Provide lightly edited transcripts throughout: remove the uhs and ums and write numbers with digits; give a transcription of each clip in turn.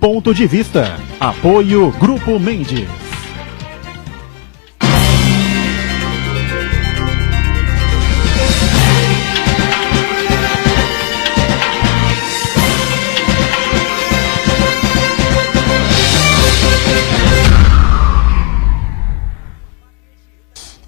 Ponto de Vista. Apoio Grupo Mendes.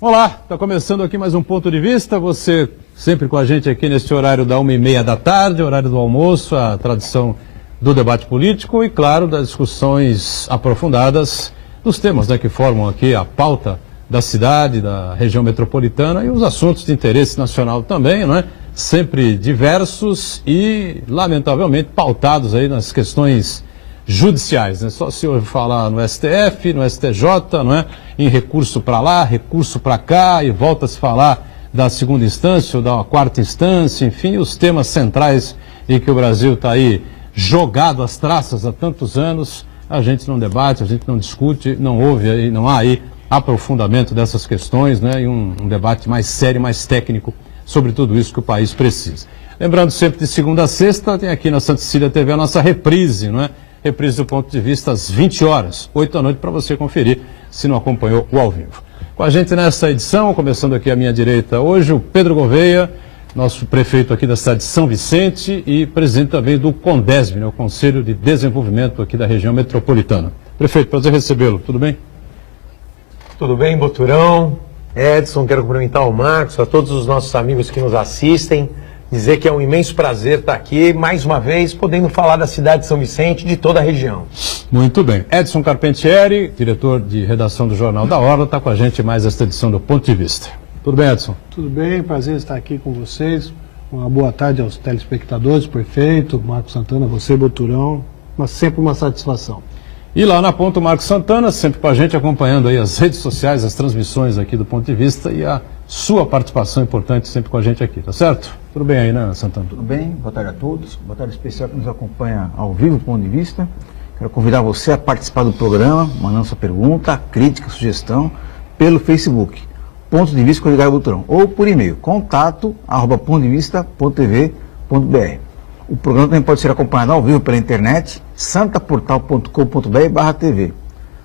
Olá, está começando aqui mais um Ponto de Vista, você sempre com a gente aqui nesse horário da 1h30 da tarde, horário do almoço, a tradição do debate político e, claro, das discussões aprofundadas dos temas, né, que formam aqui a pauta da cidade, da região metropolitana e os assuntos de interesse nacional também, não é? Sempre diversos e, lamentavelmente, pautados aí nas questões judiciais, né? Só se ouve falar no STF, no STJ, não é? Em recurso para lá, recurso para cá, e volta a se falar da segunda instância ou da quarta instância, enfim, os temas centrais em que o Brasil está aí jogado às traças há tantos anos, a gente não debate, a gente não discute, não houve aí, não há aí aprofundamento dessas questões, né? E um debate mais sério, mais técnico sobre tudo isso que o país precisa. Lembrando sempre de segunda a sexta, tem aqui na Santa Cecília TV a nossa reprise, não é? Reprise do Ponto de Vista às 20 horas, 8 da noite, para você conferir, se não acompanhou o ao vivo. Com a gente nessa edição, começando aqui à minha direita hoje, o Pedro Gouveia, nosso prefeito aqui da cidade de São Vicente e presidente também do CONDESB, né, o Conselho de Desenvolvimento aqui da região metropolitana. Prefeito, prazer recebê-lo, tudo bem? Tudo bem, Boturão, Edson, quero cumprimentar o Marcos, a todos os nossos amigos que nos assistem. Dizer que é um imenso prazer estar aqui, mais uma vez, podendo falar da cidade de São Vicente e de toda a região. Muito bem. Edson Carpentieri, diretor de redação do Jornal da Orla, está com a gente mais esta edição do Ponto de Vista. Tudo bem, Edson? Tudo bem, prazer estar aqui com vocês. Uma boa tarde aos telespectadores, prefeito, Marcos Santana, você, Boturão. Mas sempre uma satisfação. E lá na ponta o Marcos Santana, sempre com a gente, acompanhando aí as redes sociais, as transmissões aqui do Ponto de Vista e a sua participação importante sempre com a gente aqui, tá certo? Tudo bem aí, né, Santana? Tudo bem, boa tarde a todos. Boa tarde especial que nos acompanha ao vivo do Ponto de Vista. Quero convidar você a participar do programa, mandando sua pergunta, crítica, sugestão, pelo Facebook, Ponto de Vista com Edgar Boturão, ou por e-mail, contato@pontodevista.tv.br. O programa também pode ser acompanhado ao vivo pela internet, santaportal.com.br/tv.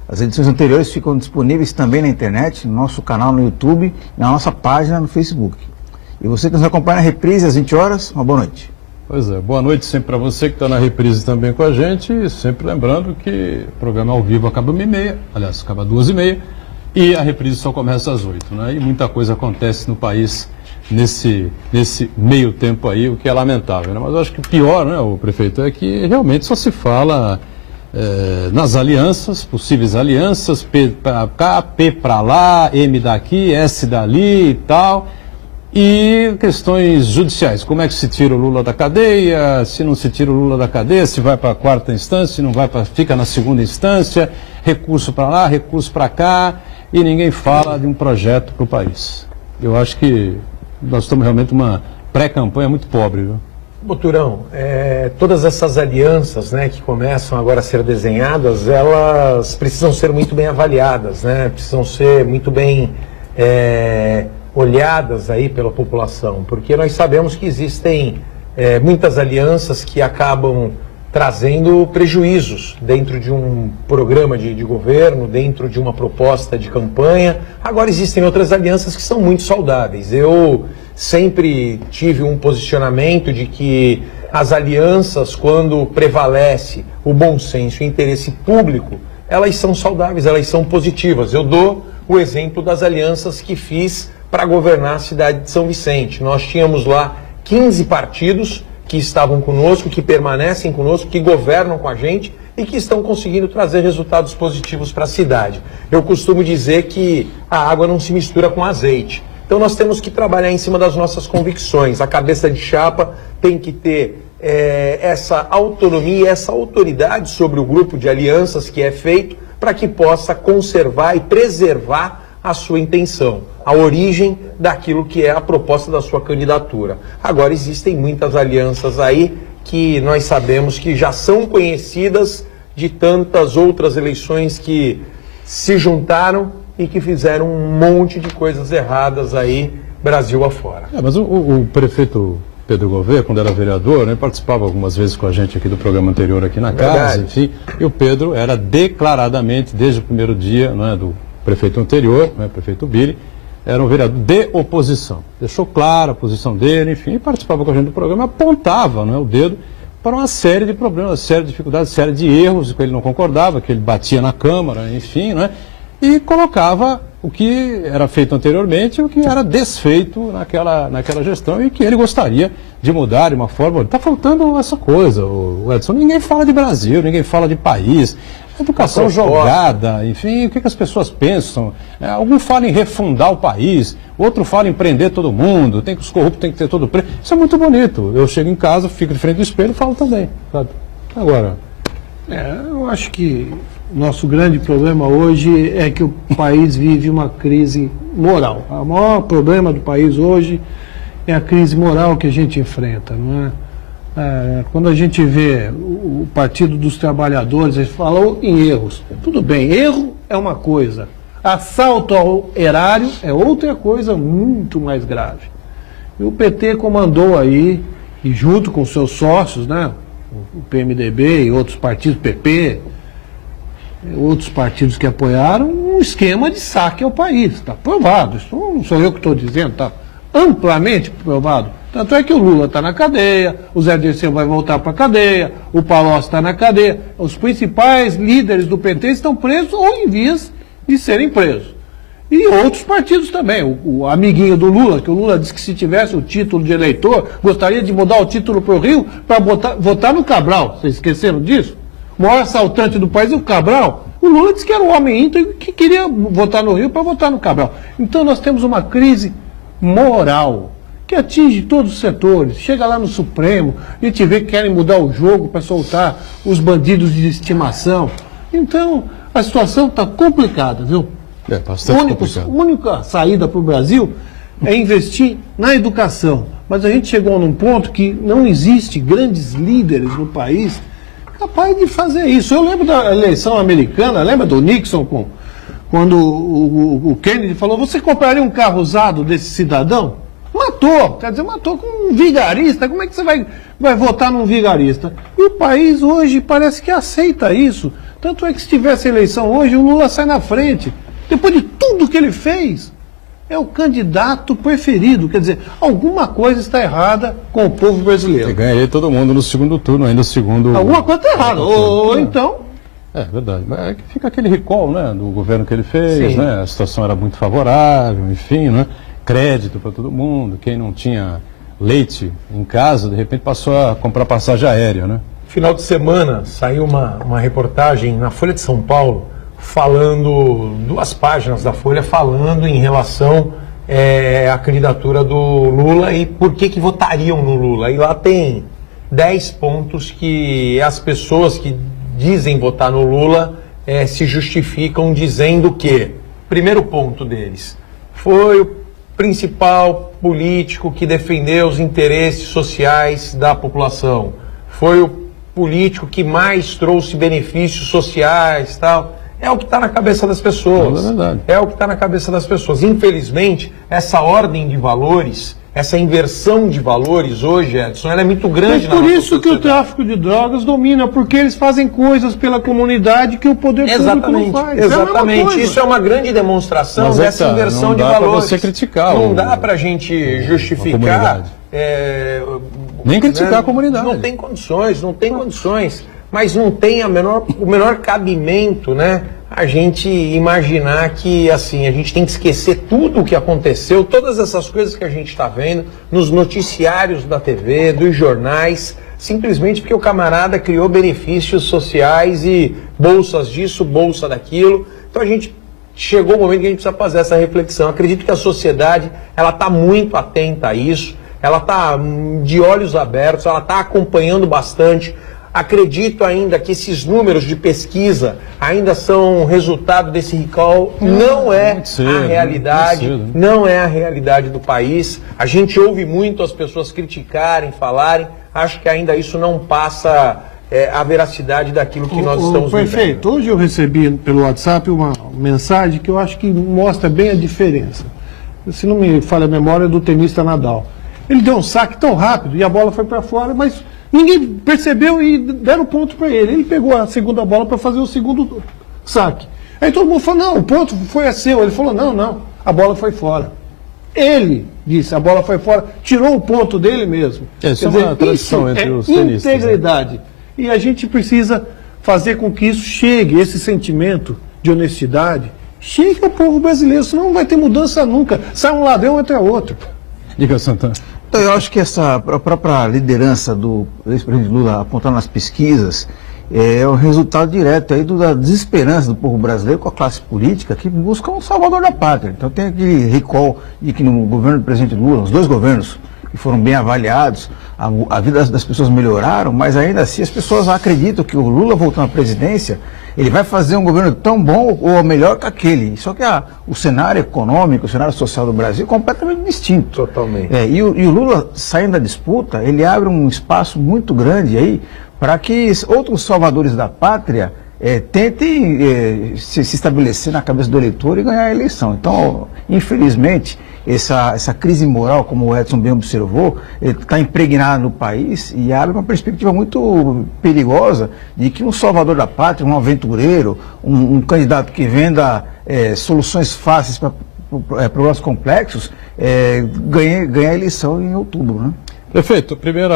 As edições anteriores ficam disponíveis também na internet, no nosso canal no YouTube e na nossa página no Facebook. E você que nos acompanha na reprise às 20 horas, uma boa noite. Pois é, boa noite sempre para você que está na reprise também com a gente, e sempre lembrando que o programa ao vivo acaba 1h30, aliás, acaba 2h30, e a reprise só começa às 8h, né? E muita coisa acontece no país nesse meio tempo aí, o que é lamentável, né? Mas eu acho que o pior, né, o prefeito, é que realmente só se fala nas alianças, possíveis alianças, P para cá, P para lá, M daqui, S dali e tal, e questões judiciais, como é que se tira o Lula da cadeia, se não se tira o Lula da cadeia, se vai para a quarta instância, se não vai para, fica na segunda instância, recurso para lá, recurso para cá, e ninguém fala de um projeto para o país. Eu acho que nós estamos realmente uma pré-campanha muito pobre, viu? Boturão, todas essas alianças, né, que começam agora a ser desenhadas, elas precisam ser muito bem avaliadas, né, precisam ser muito bem olhadas aí pela população, porque nós sabemos que existem muitas alianças que acabam trazendo prejuízos dentro de um programa de governo, dentro de uma proposta de campanha. Agora existem outras alianças que são muito saudáveis. Eu sempre tive um posicionamento de que as alianças, quando prevalece o bom senso e o interesse público, elas são saudáveis, elas são positivas. Eu dou o exemplo das alianças que fiz para governar a cidade de São Vicente. Nós tínhamos lá 15 partidos que estavam conosco, que permanecem conosco, que governam com a gente e que estão conseguindo trazer resultados positivos para a cidade. Eu costumo dizer que a água não se mistura com azeite. Então nós temos que trabalhar em cima das nossas convicções. A cabeça de chapa tem que ter essa autonomia, essa autoridade sobre o grupo de alianças que é feito para que possa conservar e preservar a sua intenção, a origem daquilo que é a proposta da sua candidatura. Agora existem muitas alianças aí que nós sabemos que já são conhecidas de tantas outras eleições que se juntaram e que fizeram um monte de coisas erradas aí, Brasil afora. Mas o prefeito Pedro Gouveia, quando era vereador, né, participava algumas vezes com a gente aqui do programa anterior aqui na casa, enfim, e o Pedro era declaradamente, desde o primeiro dia, né, do prefeito anterior, né, prefeito Billy, era um vereador de oposição. Deixou clara a posição dele, enfim, e participava com a gente do programa, apontava, né, o dedo para uma série de problemas, uma série de dificuldades, uma série de erros que ele não concordava, que ele batia na Câmara, enfim, né, e colocava o que era feito anteriormente e o que era desfeito naquela gestão e que ele gostaria de mudar de uma forma. Está faltando essa coisa, o Edson. Ninguém fala de Brasil, ninguém fala de país. Educação jogada, enfim, o que as pessoas pensam? Algum fala em refundar o país, outro fala em prender todo mundo, tem que os corruptos têm que ter todo preso. Isso é muito bonito. Eu chego em casa, fico de frente do espelho e falo também. Sabe? Agora. Eu acho que nosso grande problema hoje é que o país vive uma crise moral. O maior problema do país hoje é a crise moral que a gente enfrenta, não é? Quando a gente vê o Partido dos Trabalhadores, eles falam em erros. Tudo bem, erro é uma coisa. Assalto ao erário é outra coisa muito mais grave. E o PT comandou aí, e junto com seus sócios, né? O PMDB e outros partidos, PP, outros partidos que apoiaram, um esquema de saque ao país. Está provado, isso não sou eu que estou dizendo, está amplamente provado. Tanto é que o Lula está na cadeia, o Zé Dirceu vai voltar para a cadeia, o Palocci está na cadeia. Os principais líderes do PT estão presos ou em vias de serem presos. E outros partidos também. O amiguinho do Lula, que o Lula disse que se tivesse o título de eleitor, gostaria de mudar o título para o Rio para votar no Cabral. Vocês esqueceram disso? O maior assaltante do país é o Cabral. O Lula disse que era um homem íntegro que queria votar no Rio para votar no Cabral. Então nós temos uma crise moral que atinge todos os setores. Chega lá no Supremo, a gente vê que querem mudar o jogo para soltar os bandidos de estimação. Então a situação está complicada, viu? Bastante complicado. A única saída para o Brasil é investir na educação. Mas a gente chegou num ponto que não existe grandes líderes no país capazes de fazer isso. Eu lembro da eleição americana, lembra do Nixon, quando o Kennedy falou: você compraria um carro usado desse cidadão? Matou, quer dizer, matou com um vigarista. Como é que você vai votar num vigarista? E o país hoje parece que aceita isso. Tanto é que se tivesse eleição hoje, o Lula sai na frente. Depois de tudo que ele fez, é o candidato preferido. Quer dizer, alguma coisa está errada com o povo brasileiro. E ganharia todo mundo no segundo turno, ainda o segundo... Alguma coisa está errada. Ou então... É verdade. Mas é que fica aquele recall, né, do governo que ele fez, né? A situação era muito favorável, enfim, né? Crédito para todo mundo. Quem não tinha leite em casa, de repente passou a comprar passagem aérea, né? Final de semana saiu uma reportagem na Folha de São Paulo falando, 2 páginas da Folha falando em relação à candidatura do Lula e por que votariam no Lula. E lá tem 10 pontos que as pessoas que dizem votar no Lula se justificam dizendo que, primeiro ponto deles, foi o principal político que defendeu os interesses sociais da população, foi o político que mais trouxe benefícios sociais, tal. É o que está na cabeça das pessoas. É verdade. É o que está na cabeça das pessoas. Infelizmente, essa ordem de valores, essa inversão de valores hoje, Edson, ela é muito grande. É por isso que o tráfico de drogas domina, porque eles fazem coisas pela comunidade que o poder público não faz. Exatamente. Isso é uma grande demonstração dessa inversão de valores. Não dá para você criticar. Não dá para a gente justificar. Nem criticar a comunidade. Não tem condições, não tem condições. Mas não tem o menor cabimento, né? A gente imaginar que, assim, a gente tem que esquecer tudo o que aconteceu, todas essas coisas que a gente está vendo nos noticiários da TV, dos jornais, simplesmente porque o camarada criou benefícios sociais e bolsas disso, bolsa daquilo. Então a gente chegou o momento que a gente precisa fazer essa reflexão. Acredito que a sociedade, ela está muito atenta a isso, ela está de olhos abertos, ela está acompanhando bastante. Acredito ainda que esses números de pesquisa ainda são resultado desse recall. Não é a realidade, não é a realidade do país. A gente ouve muito as pessoas criticarem, falarem. Acho que ainda isso não passa a veracidade daquilo que nós estamos vivendo. Prefeito, hoje eu recebi pelo WhatsApp uma mensagem que eu acho que mostra bem a diferença. Se não me falha a memória, é do tenista Nadal. Ele deu um saque tão rápido e a bola foi para fora, mas ninguém percebeu e deram ponto para ele. Ele pegou a segunda bola para fazer o segundo saque. Aí todo mundo falou, não, o ponto foi seu. Ele falou, não, a bola foi fora. Ele disse, a bola foi fora, tirou o ponto dele mesmo. Isso é uma tradição entre os tenistas. Integridade. Né? E a gente precisa fazer com que isso chegue, esse sentimento de honestidade, chegue ao povo brasileiro, senão não vai ter mudança nunca. Sai um ladrão, entra outro. Diga, Santana. Então, eu acho que a própria liderança do ex-presidente Lula apontando nas pesquisas é o resultado direto aí da desesperança do povo brasileiro com a classe política que busca um salvador da pátria. Então tem aquele recall de que no governo do presidente Lula, os dois governos que foram bem avaliados, a vida das pessoas melhoraram, mas ainda assim as pessoas acreditam que o Lula voltando à presidência, ele vai fazer um governo tão bom ou melhor que aquele. Só que o cenário econômico, o cenário social do Brasil é completamente distinto. Totalmente. E o Lula saindo da disputa, ele abre um espaço muito grande aí para que outros salvadores da pátria tentem se estabelecer na cabeça do eleitor e ganhar a eleição. Então, infelizmente, essa crise moral, como o Edson bem observou, está impregnada no país e abre uma perspectiva muito perigosa de que um salvador da pátria, um aventureiro, um candidato que venda soluções fáceis para problemas complexos, ganha a eleição em outubro, né? Prefeito, primeira...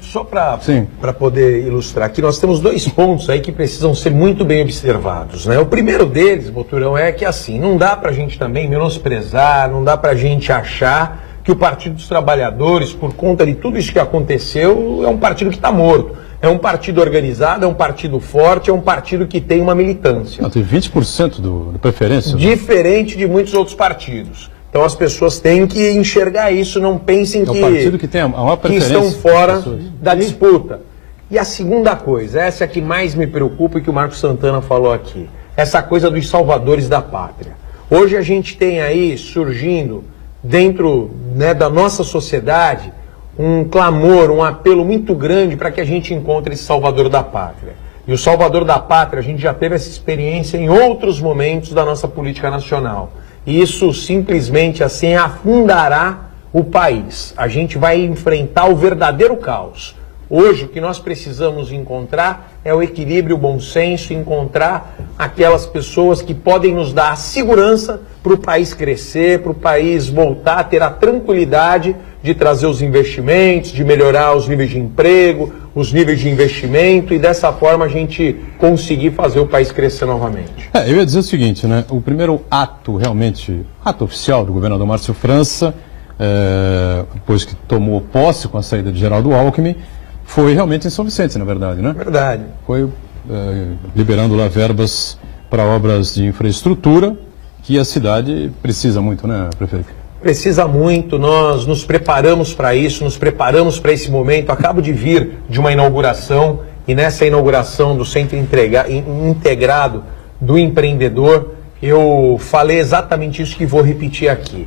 Só para poder ilustrar aqui, nós temos dois pontos aí que precisam ser muito bem observados, né? O primeiro deles, Boturão, é que assim, não dá para a gente também menosprezar, não dá para a gente achar que o Partido dos Trabalhadores, por conta de tudo isso que aconteceu, é um partido que está morto. É um partido organizado, é um partido forte, é um partido que tem uma militância. Tem 20% de preferência. Diferente de muitos outros partidos. Então as pessoas têm que enxergar isso, não pensem que, partido que tem a maior preferência, que estão fora da disputa. E a segunda coisa, essa é a que mais me preocupa e que o Marcos Santana falou aqui, essa coisa dos salvadores da pátria. Hoje a gente tem aí surgindo dentro, né, da nossa sociedade um clamor, um apelo muito grande para que a gente encontre esse salvador da pátria. E o salvador da pátria, a gente já teve essa experiência em outros momentos da nossa política nacional. E isso simplesmente assim afundará o país. A gente vai enfrentar o verdadeiro caos. Hoje o que nós precisamos encontrar é o equilíbrio, o bom senso, encontrar aquelas pessoas que podem nos dar a segurança para o país crescer, para o país voltar a ter a tranquilidade de trazer os investimentos, de melhorar os níveis de emprego, os níveis de investimento e dessa forma a gente conseguir fazer o país crescer novamente. Eu ia dizer o seguinte, né? O primeiro ato oficial do governador Márcio França, depois que tomou posse com a saída de Geraldo Alckmin, foi realmente em São Vicente, na verdade, né? Verdade. Foi liberando lá verbas para obras de infraestrutura que a cidade precisa muito, né, prefeito? Precisa muito, nós nos preparamos para isso, nos preparamos para esse momento. Acabo de vir de uma inauguração e nessa inauguração do Centro Integrado do Empreendedor, eu falei exatamente isso que vou repetir aqui.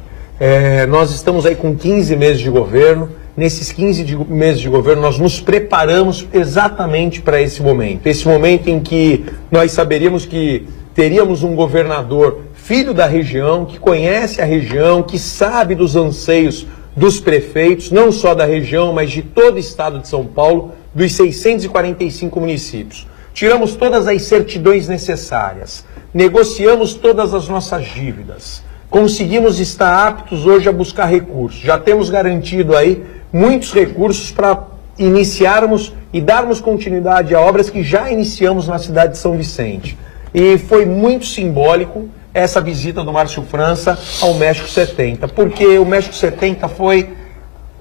Nós estamos aí com 15 meses de governo. Nesses 15 meses de governo, nós nos preparamos exatamente para esse momento em que nós saberíamos que teríamos um governador filho da região, que conhece a região, que sabe dos anseios dos prefeitos, não só da região, mas de todo o estado de São Paulo, dos 645 municípios. Tiramos todas as certidões necessárias, negociamos todas as nossas dívidas, conseguimos estar aptos hoje a buscar recursos. Já temos garantido aí muitos recursos para iniciarmos e darmos continuidade a obras que já iniciamos na cidade de São Vicente. E foi muito simbólico essa visita do Márcio França ao México 70, porque o México 70 foi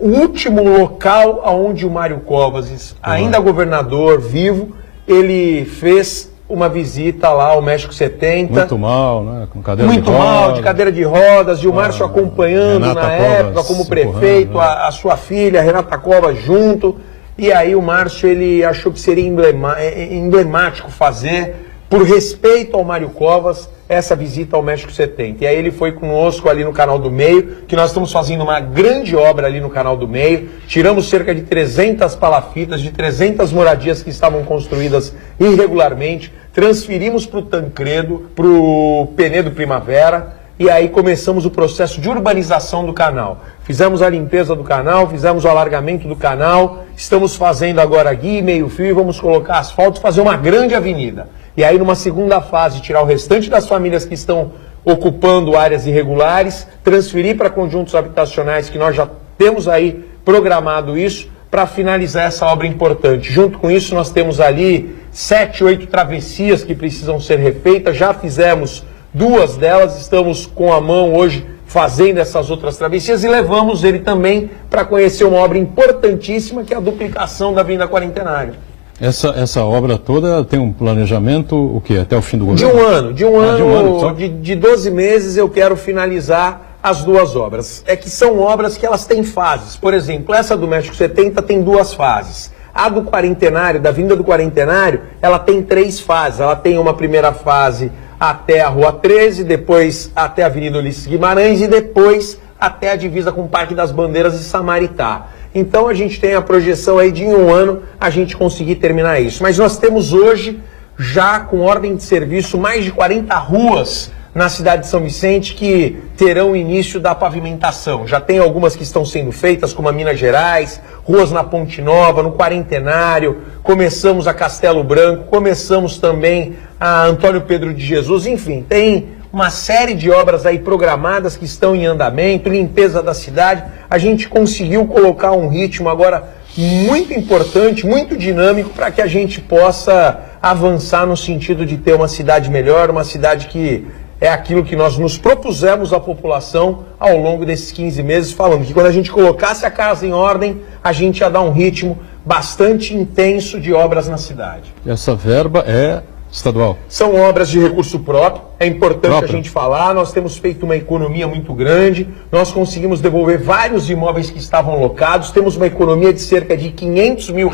o último local onde o Mário Covas, ainda governador, vivo, ele fez uma visita lá ao México 70. Muito mal, né? Com cadeira muito de rodas. Mal, de cadeira de rodas, e o Márcio acompanhando Renata na Covas época como prefeito, né? a sua filha, Renata Covas, junto. E aí o Márcio, ele achou que seria emblemático fazer, por respeito ao Mário Covas, essa visita ao México 70. E aí ele foi conosco ali no Canal do Meio, que nós estamos fazendo uma grande obra ali no Canal do Meio. Tiramos cerca de 300 palafitas, de 300 moradias que estavam construídas irregularmente. Transferimos para o Tancredo, para o Penedo Primavera. e aí começamos o processo de urbanização do canal. Fizemos a limpeza do canal, fizemos o alargamento do canal, estamos fazendo agora guia, meio-fio e vamos colocar asfalto, fazer uma grande avenida. E aí numa segunda fase, tirar o restante das famílias que estão ocupando áreas irregulares, transferir para conjuntos habitacionais, que nós já temos aí programado isso, para finalizar essa obra importante. Junto com isso, nós temos ali 7, 8 travessias que precisam ser refeitas, já fizemos 2 delas, estamos com a mão hoje fazendo essas outras travessias e levamos ele também para conhecer uma obra importantíssima, que é a duplicação da Avenida Quarentenário. Essa obra toda tem um planejamento, o quê? Até o fim do governo? De um ano, só? de 12 meses eu quero finalizar as 2 obras. É que são obras que elas têm fases. Por exemplo, essa do México 70 tem 2 fases. A do Quarentenário, da Avenida do Quarentenário, ela tem 3 fases. Ela tem uma primeira fase até a Rua 13, depois até a Avenida Ulisses Guimarães e depois até a divisa com o Parque das Bandeiras e Samaritá. Então a gente tem a projeção aí de em um ano a gente conseguir terminar isso. Mas nós temos hoje, já com ordem de serviço, mais de 40 ruas na cidade de São Vicente que terão o início da pavimentação. Já tem algumas que estão sendo feitas, como a Minas Gerais, ruas na Ponte Nova, no Quarentenário, começamos a Castelo Branco, começamos também a Antônio Pedro de Jesus, enfim, tem uma série de obras aí programadas que estão em andamento, limpeza da cidade. A gente conseguiu colocar um ritmo agora muito importante, muito dinâmico, para que a gente possa avançar no sentido de ter uma cidade melhor, uma cidade que é aquilo que nós nos propusemos à população ao longo desses 15 meses, falando que quando a gente colocasse a casa em ordem, a gente ia dar um ritmo bastante intenso de obras na cidade. Essa verba é estadual? São obras de recurso próprio, é importante a gente falar, nós temos feito uma economia muito grande, nós conseguimos devolver vários imóveis que estavam locados, temos uma economia de cerca de R$500 mil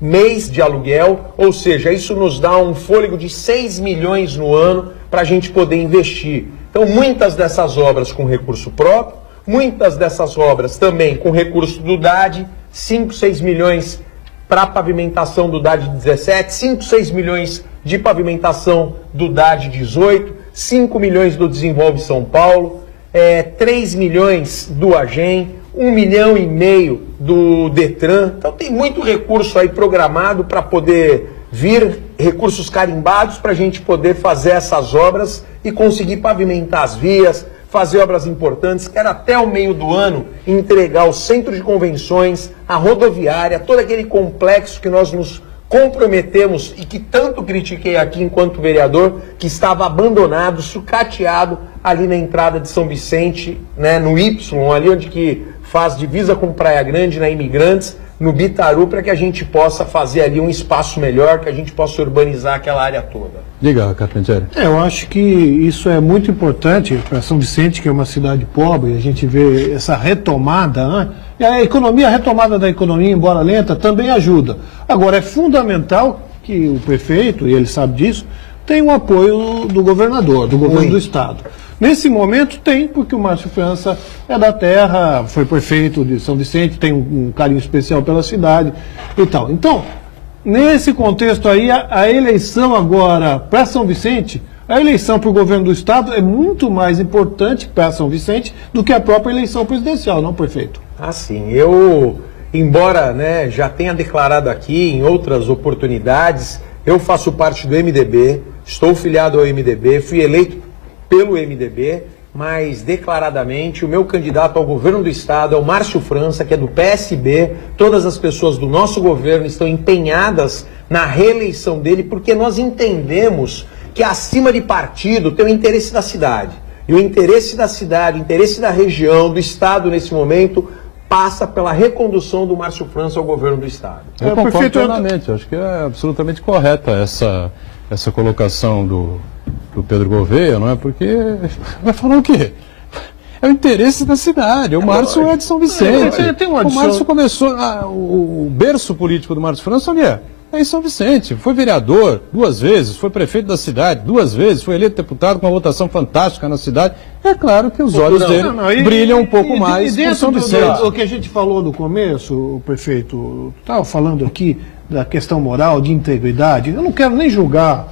mês de aluguel, ou seja, isso nos dá um fôlego de 6 milhões no ano para a gente poder investir. Então, muitas dessas obras com recurso próprio, muitas dessas obras também com recurso do DAD, 5, 6 milhões para pavimentação do DAD 17, 5, 6 milhões de pavimentação do DAD 18, 5 milhões do Desenvolve São Paulo, 3 milhões do AGEM, 1,5 milhão do Detran. Então tem muito recurso aí programado para poder vir, recursos carimbados para a gente poder fazer essas obras e conseguir pavimentar as vias, fazer obras importantes. Quero até o meio do ano entregar o centro de convenções, a rodoviária, todo aquele complexo que nós nos comprometemos e que tanto critiquei aqui enquanto vereador, que estava abandonado, sucateado ali na entrada de São Vicente, né, no Y, ali onde que faz divisa com Praia Grande, na Imigrantes, no Bitaru, para que a gente possa fazer ali um espaço melhor, que a gente possa urbanizar aquela área toda. Diga, Carpentieri. Eu acho que isso é muito importante para São Vicente, que é uma cidade pobre, a gente vê essa retomada, né? E a retomada da economia, embora lenta, também ajuda. Agora, é fundamental que o prefeito, e ele sabe disso, tenha o apoio do governador, do governo do estado. Nesse momento tem, porque o Márcio França é da terra, foi prefeito de São Vicente, tem um carinho especial pela cidade e tal. Então, nesse contexto aí, a eleição agora para São Vicente, a eleição para o governo do estado é muito mais importante para São Vicente do que a própria eleição presidencial, não, prefeito? Ah, sim. Eu, embora, né, já tenha declarado aqui em outras oportunidades, eu faço parte do MDB, estou filiado ao MDB, fui eleito pelo MDB, mas declaradamente o meu candidato ao governo do estado é o Márcio França, que é do PSB. Todas as pessoas do nosso governo estão empenhadas na reeleição dele, porque nós entendemos que acima de partido tem o interesse da cidade. E o interesse da cidade, o interesse da região, do estado nesse momento, passa pela recondução do Márcio França ao governo do estado. Eu concordo plenamente, acho que é absolutamente correta essa colocação do Pedro Gouveia, não é? Porque vai falar o quê? É o interesse da cidade. O Márcio é de São Vicente. O Márcio começou, o berço político do Márcio França, onde é? É em São Vicente. Foi vereador 2 vezes, foi prefeito da cidade 2 vezes, foi eleito deputado com uma votação fantástica na cidade. É claro que os olhos dele brilham um pouco mais por São Vicente. O que a gente falou no começo, o prefeito estava falando aqui da questão moral, de integridade. Eu não quero nem julgar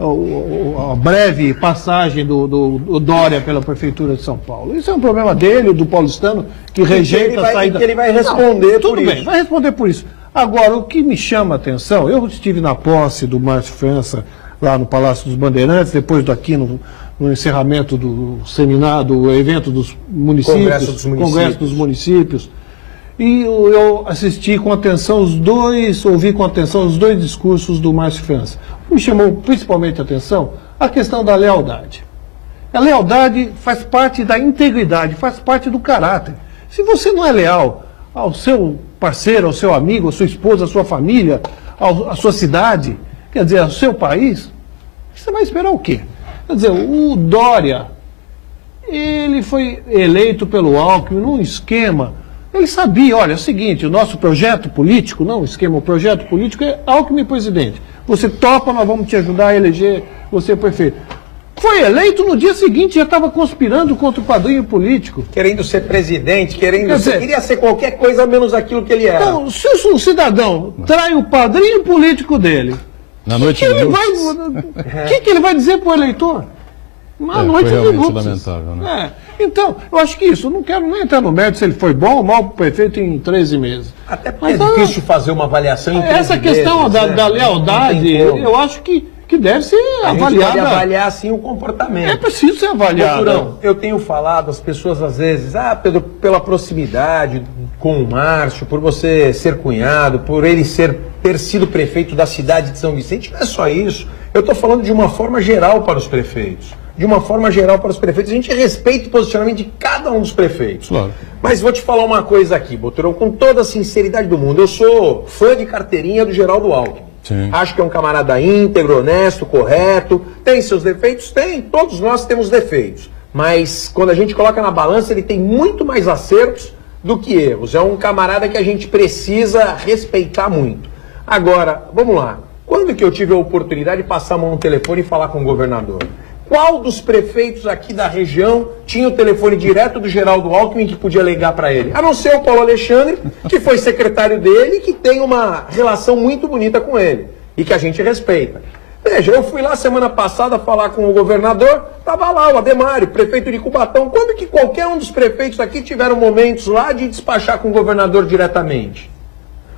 a breve passagem do Dória pela Prefeitura de São Paulo. Isso é um problema dele, do paulistano, que rejeita a saída. Que ele vai responder tudo por bem, isso. vai responder por isso. Agora, o que me chama a atenção, eu estive na posse do Márcio França, lá no Palácio dos Bandeirantes, depois daqui no encerramento do seminário, do evento dos municípios, Congresso dos Municípios, e eu assisti com atenção ouvi com atenção os dois discursos do Márcio França. Me chamou principalmente a atenção a questão da lealdade. A lealdade faz parte da integridade, faz parte do caráter. Se você não é leal ao seu parceiro, ao seu amigo, à sua esposa, à sua família, à sua cidade, quer dizer, ao seu país, você vai esperar o quê? Quer dizer, o Dória, ele foi eleito pelo Alckmin num esquema. Ele sabia, olha, é o seguinte, o nosso projeto político, não o esquema, o projeto político é Alckmin presidente. Você topa, nós vamos te ajudar a eleger você prefeito. Foi eleito no dia seguinte, já estava conspirando contra o padrinho político. Querendo ser presidente, queria ser qualquer coisa menos aquilo que ele era. Então, se o cidadão trai o padrinho político dele, na noite o que ele vai dizer para o eleitor? Uma noite de núpcias. Lamentável, né? Então, eu acho que isso, eu não quero nem entrar no mérito se ele foi bom ou mal para o prefeito em 13 meses. Até porque é difícil fazer uma avaliação em 13 essa questão meses, da lealdade, eu acho que deve ser avaliada. A gente pode avaliar, sim, o comportamento. É preciso ser avaliado. Doutorão, eu tenho falado, as pessoas às vezes, Pedro, pela proximidade com o Márcio, por você ser cunhado, por ele ter sido prefeito da cidade de São Vicente, não é só isso. Eu estou falando de uma forma geral para os prefeitos. De uma forma geral para os prefeitos, a gente respeita o posicionamento de cada um dos prefeitos. Claro. Mas vou te falar uma coisa aqui, Boturão, com toda a sinceridade do mundo. Eu sou fã de carteirinha do Geraldo Alckmin. Sim. Acho que é um camarada íntegro, honesto, correto. Tem seus defeitos? Tem. Todos nós temos defeitos. Mas quando a gente coloca na balança, ele tem muito mais acertos do que erros. É um camarada que a gente precisa respeitar muito. Agora, vamos lá. Quando que eu tive a oportunidade de passar a mão no telefone e falar com o governador? Qual dos prefeitos aqui da região tinha o telefone direto do Geraldo Alckmin que podia ligar para ele? A não ser o Paulo Alexandre, que foi secretário dele e que tem uma relação muito bonita com ele e que a gente respeita. Veja, eu fui lá semana passada falar com o governador, estava lá o Ademário, prefeito de Cubatão. Quando que qualquer um dos prefeitos aqui tiveram momentos lá de despachar com o governador diretamente?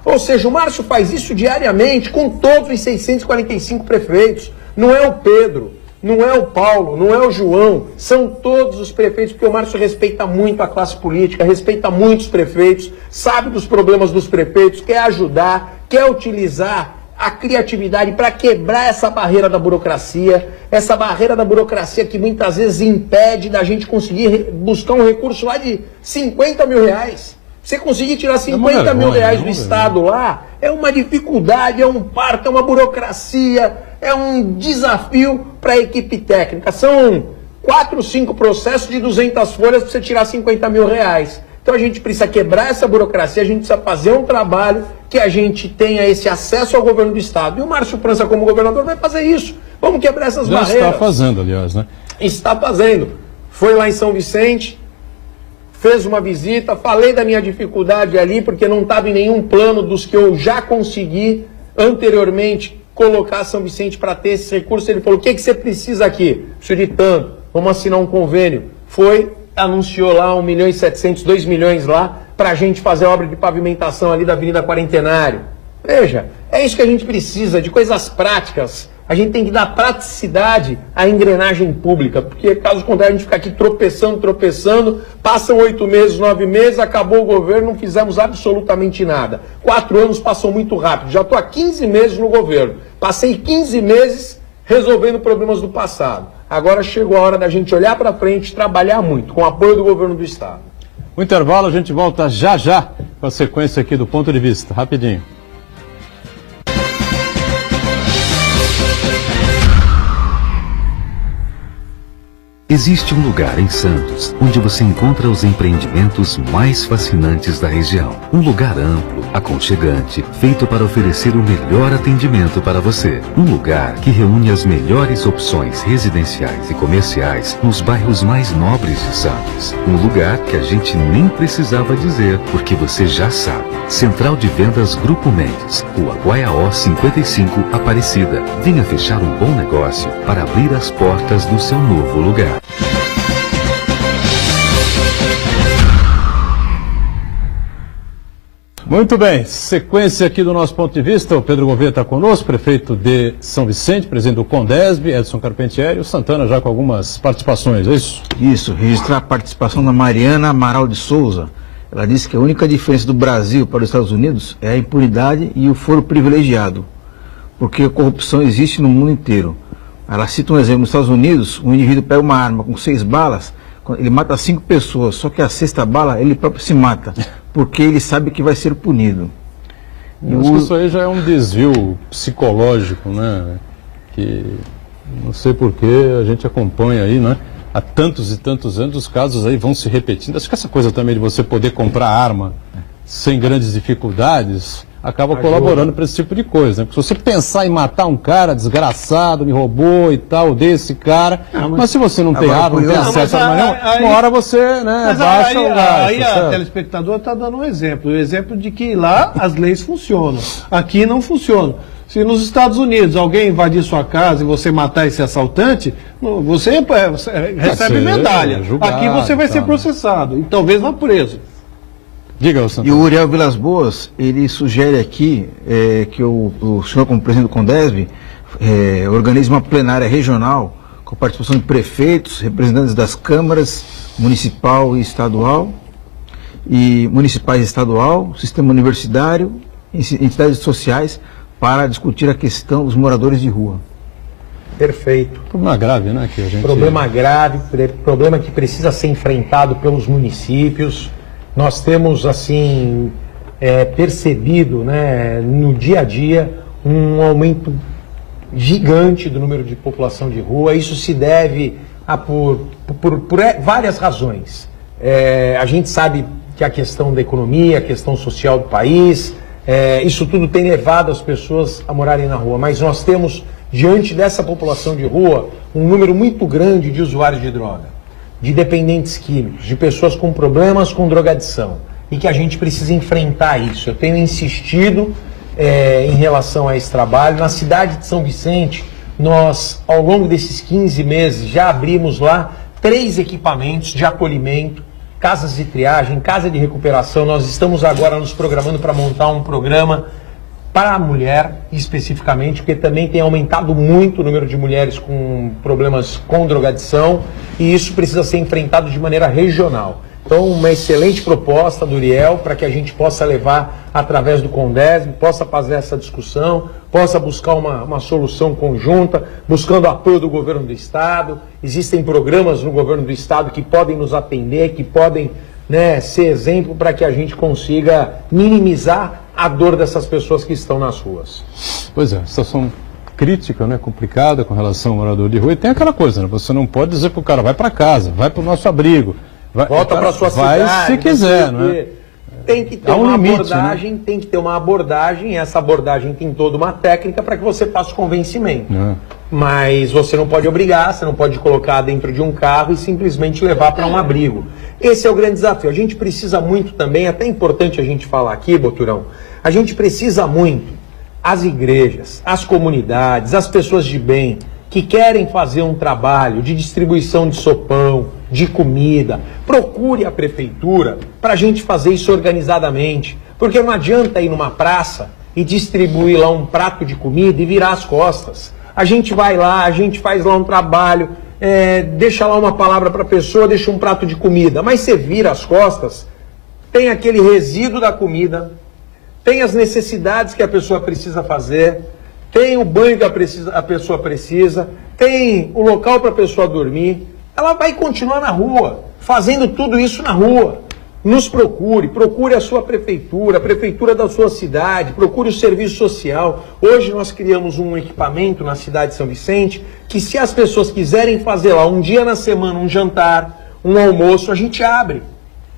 Ou seja, o Márcio faz isso diariamente com todos os 645 prefeitos. Não é o Pedro, não é o Paulo, não é o João, são todos os prefeitos, porque o Márcio respeita muito a classe política, respeita muito os prefeitos, sabe dos problemas dos prefeitos, quer ajudar, quer utilizar a criatividade para quebrar essa barreira da burocracia que muitas vezes impede da gente conseguir buscar um recurso lá de 50 mil reais. Você conseguir tirar 50 mil reais do Estado lá, é uma dificuldade, é um parto, é uma burocracia, é um desafio para a equipe técnica. São 4, 5 processos de 200 folhas para você tirar 50 mil reais. Então a gente precisa quebrar essa burocracia, a gente precisa fazer um trabalho que a gente tenha esse acesso ao governo do Estado. E o Márcio França, como governador, vai fazer isso. Vamos quebrar essas barreiras. Já está fazendo, aliás, né? Está fazendo. Foi lá em São Vicente, fez uma visita, falei da minha dificuldade ali, porque não estava em nenhum plano dos que eu já consegui anteriormente colocar São Vicente para ter esse recurso. Ele falou, o que você precisa aqui? Preciso de tanto, vamos assinar um convênio. Foi, anunciou lá 1.700.000, 2 milhões lá, para a gente fazer a obra de pavimentação ali da Avenida Quarentenário. Veja, é isso que a gente precisa, de coisas práticas. A gente tem que dar praticidade à engrenagem pública, porque caso contrário a gente fica aqui tropeçando, passam 8 meses, 9 meses, acabou o governo, não fizemos absolutamente nada. 4 anos passam muito rápido, já estou há 15 meses no governo, passei 15 meses resolvendo problemas do passado. Agora chegou a hora da gente olhar para frente, trabalhar muito, com o apoio do governo do Estado. O intervalo, a gente volta já com a sequência aqui do Ponto de Vista, rapidinho. Existe um lugar em Santos onde você encontra os empreendimentos mais fascinantes da região. Um lugar amplo, aconchegante, feito para oferecer o melhor atendimento para você. Um lugar que reúne as melhores opções residenciais e comerciais nos bairros mais nobres de Santos. Um lugar que a gente nem precisava dizer, porque você já sabe. Central de Vendas Grupo Mendes, Rua Guaiaó 55, Aparecida. Venha fechar um bom negócio para abrir as portas do seu novo lugar. Muito bem, sequência aqui do nosso ponto de vista, o Pedro Gouveia está conosco, prefeito de São Vicente, presidente do Condesb, Edson Carpentieri, o Santana já com algumas participações, é isso? Isso, registrar a participação da Mariana Amaral de Souza. Ela disse que a única diferença do Brasil para os Estados Unidos é a impunidade e o foro privilegiado, porque a corrupção existe no mundo inteiro. Ela cita um exemplo: nos Estados Unidos, um indivíduo pega uma arma com 6 balas, ele mata 5 pessoas, só que a 6ª bala ele próprio se mata, porque ele sabe que vai ser punido. Eu acho que isso aí já é um desvio psicológico, né? Que não sei por que a gente acompanha aí, né? Há tantos e tantos anos os casos aí vão se repetindo. Acho que essa coisa também de você poder comprar arma sem grandes dificuldades acaba colaborando para esse tipo de coisa, né? Porque se você pensar em matar um cara desgraçado, me roubou e tal, desse cara, mas se você não tem arma, não tem acesso a arma nenhuma, uma hora você, né, baixa o gasto. Aí a telespectadora está dando um exemplo, o exemplo de que lá as leis funcionam, aqui não funcionam. Se nos Estados Unidos alguém invadir sua casa e você matar esse assaltante, você recebe medalha. Julgado, aqui você vai ser processado e talvez vá preso. Diga, Santana. E o Uriel Vilas Boas, ele sugere aqui que o senhor, como presidente do Condesb, organize uma plenária regional com a participação de prefeitos, representantes das câmaras municipal e estadual, municipais e estadual, sistema universitário, entidades sociais, para discutir a questão dos moradores de rua. Perfeito. Problema grave, né? Que a gente... Problema grave, problema que precisa ser enfrentado pelos municípios. Nós temos, assim, percebido, né, no dia a dia um aumento gigante do número de população de rua. Isso se deve por várias razões. A gente sabe que a questão da economia, a questão social do país, isso tudo tem levado as pessoas a morarem na rua. Mas nós temos, diante dessa população de rua, um número muito grande de usuários de droga, de dependentes químicos, de pessoas com problemas com drogadição, e que a gente precisa enfrentar isso. Eu tenho insistido em relação a esse trabalho. Na cidade de São Vicente, nós, ao longo desses 15 meses, já abrimos lá 3 equipamentos de acolhimento, casas de triagem, casa de recuperação. Nós estamos agora nos programando para montar um programa para a mulher, especificamente, porque também tem aumentado muito o número de mulheres com problemas com drogadição, e isso precisa ser enfrentado de maneira regional. Então, uma excelente proposta do Uriel para que a gente possa levar através do Condesb, possa fazer essa discussão, possa buscar uma solução conjunta, buscando apoio do governo do Estado. Existem programas no governo do Estado que podem nos atender, que podem, né, ser exemplo para que a gente consiga minimizar a dor dessas pessoas que estão nas ruas. Pois é, situação crítica, né, complicada com relação ao morador de rua. E tem aquela coisa, né, você não pode dizer para o cara, vai para casa, vai para o nosso abrigo. Volta para sua vai cidade. Se quiser, né? Tem que ter uma abordagem, né? Tem que ter uma abordagem, e essa abordagem tem toda uma técnica para que você faça o convencimento. Mas você não pode obrigar, você não pode colocar dentro de um carro e simplesmente levar para um abrigo. Esse é o grande desafio. A gente precisa muito também, até importante a gente falar aqui, Boturão, a gente precisa muito, as igrejas, as comunidades, as pessoas de bem, que querem fazer um trabalho de distribuição de sopão, de comida, procure a prefeitura para a gente fazer isso organizadamente. Porque não adianta ir numa praça e distribuir lá um prato de comida e virar as costas. A gente vai lá, a gente faz lá um trabalho, deixa lá uma palavra para a pessoa, deixa um prato de comida, mas você vira as costas, tem aquele resíduo da comida, tem as necessidades que a pessoa precisa fazer, tem o banho que a pessoa precisa, tem o local para a pessoa dormir. Ela vai continuar na rua, fazendo tudo isso na rua. nos procure a sua prefeitura, a prefeitura da sua cidade, procure o serviço social. Hoje nós criamos um equipamento na cidade de São Vicente que, se as pessoas quiserem fazer lá um dia na semana, um jantar, um almoço, a gente abre.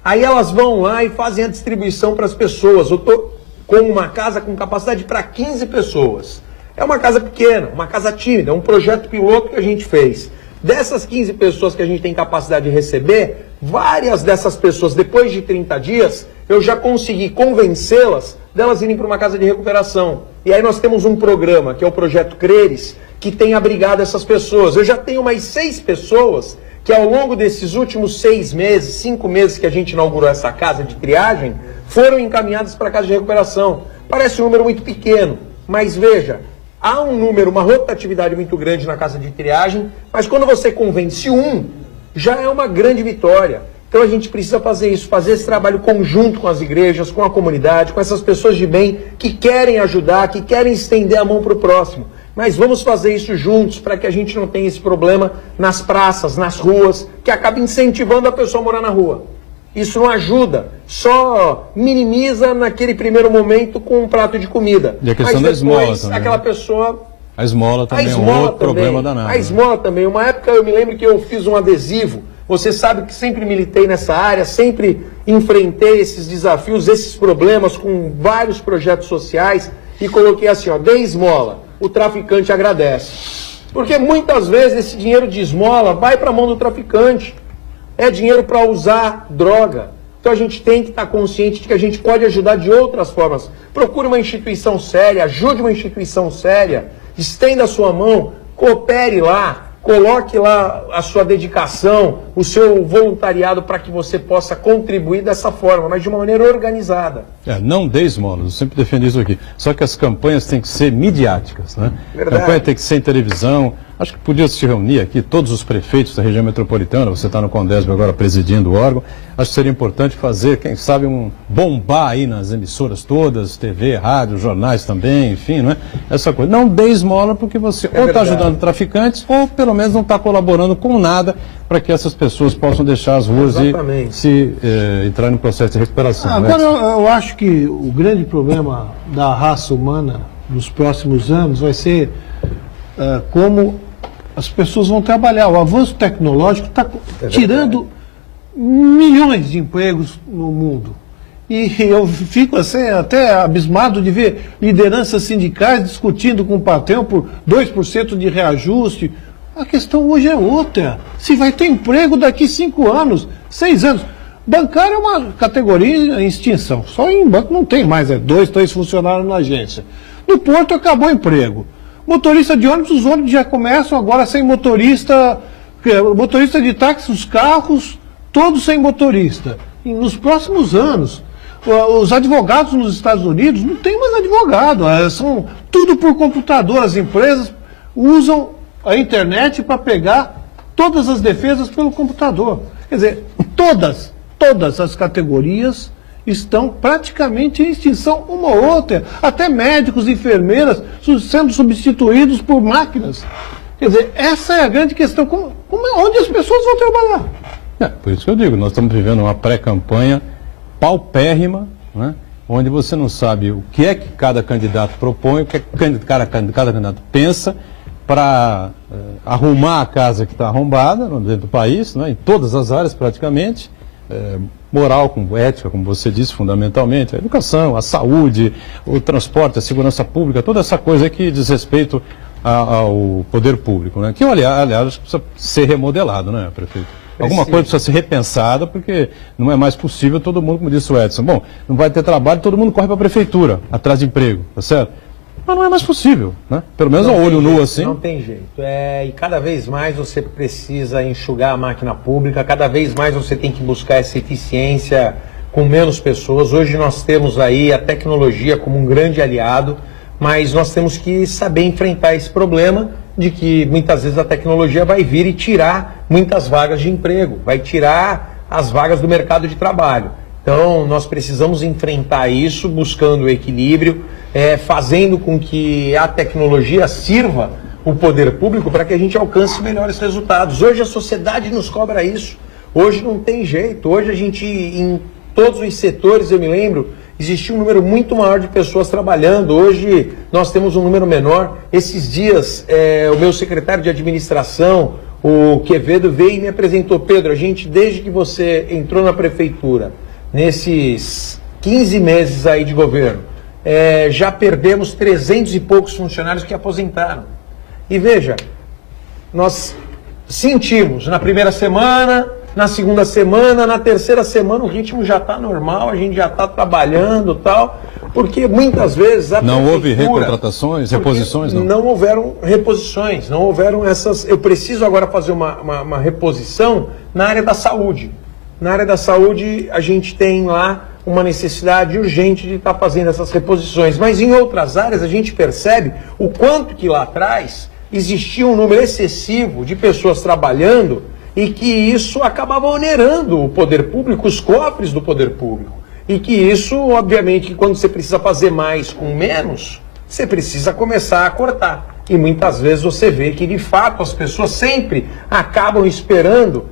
Aí elas vão lá e fazem a distribuição para as pessoas. Eu estou com uma casa com capacidade para 15 pessoas. É uma casa pequena, uma casa tímida, um projeto piloto que a gente fez. Dessas 15 pessoas que a gente tem capacidade de receber, várias dessas pessoas, depois de 30 dias, eu já consegui convencê-las delas irem para uma casa de recuperação. E aí nós temos um programa, que é o Projeto Creres, que tem abrigado essas pessoas. Eu já tenho mais 6 pessoas que, ao longo desses últimos 6 meses, 5 meses que a gente inaugurou essa casa de triagem, foram encaminhadas para a casa de recuperação. Parece um número muito pequeno, mas veja, há um número, uma rotatividade muito grande na casa de triagem, mas quando você convence um, já é uma grande vitória. Então a gente precisa fazer isso, fazer esse trabalho conjunto com as igrejas, com a comunidade, com essas pessoas de bem que querem ajudar, que querem estender a mão para o próximo. Mas vamos fazer isso juntos para que a gente não tenha esse problema nas praças, nas ruas, que acaba incentivando a pessoa a morar na rua. Isso não ajuda, só minimiza naquele primeiro momento com um prato de comida. E a questão mas da esmola depois, também. aquela pessoa... A esmola também é um outro problema danado. A esmola também. Uma época eu me lembro que eu fiz um adesivo. Você sabe que sempre militei nessa área, sempre enfrentei esses desafios, esses problemas com vários projetos sociais e coloquei assim, ó, dê esmola, o traficante agradece. Porque muitas vezes esse dinheiro de esmola vai para a mão do traficante. É dinheiro para usar droga. Então a gente tem que estar consciente de que a gente pode ajudar de outras formas. Procure uma instituição séria, ajude uma instituição séria, estenda a sua mão, coopere lá, coloque lá a sua dedicação, o seu voluntariado para que você possa contribuir dessa forma, mas de uma maneira organizada. Não dê esmolas, eu sempre defendo isso aqui. Só que as campanhas têm que ser midiáticas, né? Verdade. A campanha tem que ser em televisão. Acho que podia se reunir aqui todos os prefeitos da região metropolitana, você está no Condesb agora presidindo o órgão. Acho que seria importante fazer, quem sabe, bombar aí nas emissoras todas, TV, rádio, jornais também, enfim, não é? Essa coisa. Não dê esmola porque você ou está ajudando traficantes ou pelo menos não está colaborando com nada para que essas pessoas possam deixar as ruas Exatamente. e se entrar no processo de recuperação. Agora, eu acho que o grande problema da raça humana nos próximos anos vai ser como as pessoas vão trabalhar. O avanço tecnológico está tirando milhões de empregos no mundo. E eu fico assim, até abismado de ver lideranças sindicais discutindo com o patrão por 2% de reajuste. A questão hoje é outra. Se vai ter emprego daqui 5 anos, 6 anos. Bancário é uma categoria em extinção. Só em banco não tem mais, 2, 3 funcionários na agência. No porto acabou o emprego. Motorista de ônibus, os ônibus já começam agora sem motorista, motorista de táxi, os carros, todos sem motorista. E nos próximos anos, os advogados nos Estados Unidos não tem mais advogado, são tudo por computador. As empresas usam a internet para pegar todas as defesas pelo computador. Quer dizer, todas as categorias estão praticamente em extinção, uma ou outra. Até médicos, enfermeiras sendo substituídos por máquinas. Quer dizer, essa é a grande questão. Onde as pessoas vão trabalhar? Por isso que eu digo, nós estamos vivendo uma pré-campanha paupérrima, né, onde você não sabe o que é que cada candidato propõe, o que é que cada candidato pensa para arrumar a casa que está arrombada dentro do país, né, em todas as áreas praticamente, moral, com ética, como você disse, fundamentalmente, a educação, a saúde, o transporte, a segurança pública, toda essa coisa que diz respeito ao poder público, né? Que, aliás, precisa ser remodelado, né, prefeito? Alguma coisa precisa ser repensada, porque não é mais possível todo mundo, como disse o Edson, bom, não vai ter trabalho, todo mundo corre para a prefeitura, atrás de emprego, tá certo? Mas não é mais possível, né? Pelo menos ao olho nu assim. Não tem jeito. E cada vez mais você precisa enxugar a máquina pública, cada vez mais você tem que buscar essa eficiência com menos pessoas. Hoje nós temos aí a tecnologia como um grande aliado, mas nós temos que saber enfrentar esse problema de que muitas vezes a tecnologia vai vir e tirar muitas vagas de emprego, vai tirar as vagas do mercado de trabalho. Então nós precisamos enfrentar isso buscando o equilíbrio, fazendo com que a tecnologia sirva o poder público para que a gente alcance melhores resultados. Hoje a sociedade nos cobra isso, hoje não tem jeito, hoje a gente todos os setores, eu me lembro, existia um número muito maior de pessoas trabalhando. Hoje nós temos um número menor. Esses dias, o meu secretário de administração, o Quevedo, veio e me apresentou: Pedro, a gente, desde que você entrou na prefeitura, nesses 15 meses aí de governo, já perdemos 300 e poucos funcionários que aposentaram. E veja, nós sentimos na primeira semana, na segunda semana, na terceira semana o ritmo já está normal, a gente já está trabalhando e tal, porque muitas vezes a Não houve recontratações, reposições? Não houveram reposições, não houveram essas... Eu preciso agora fazer uma reposição na área da saúde. Na área da saúde a gente tem lá uma necessidade urgente de estar fazendo essas reposições, mas em outras áreas a gente percebe o quanto que lá atrás existia um número excessivo de pessoas trabalhando e que isso acabava onerando o poder público, os cofres do poder público. E que isso, obviamente, quando você precisa fazer mais com menos, você precisa começar a cortar. E muitas vezes você vê que, de fato, as pessoas sempre acabam esperando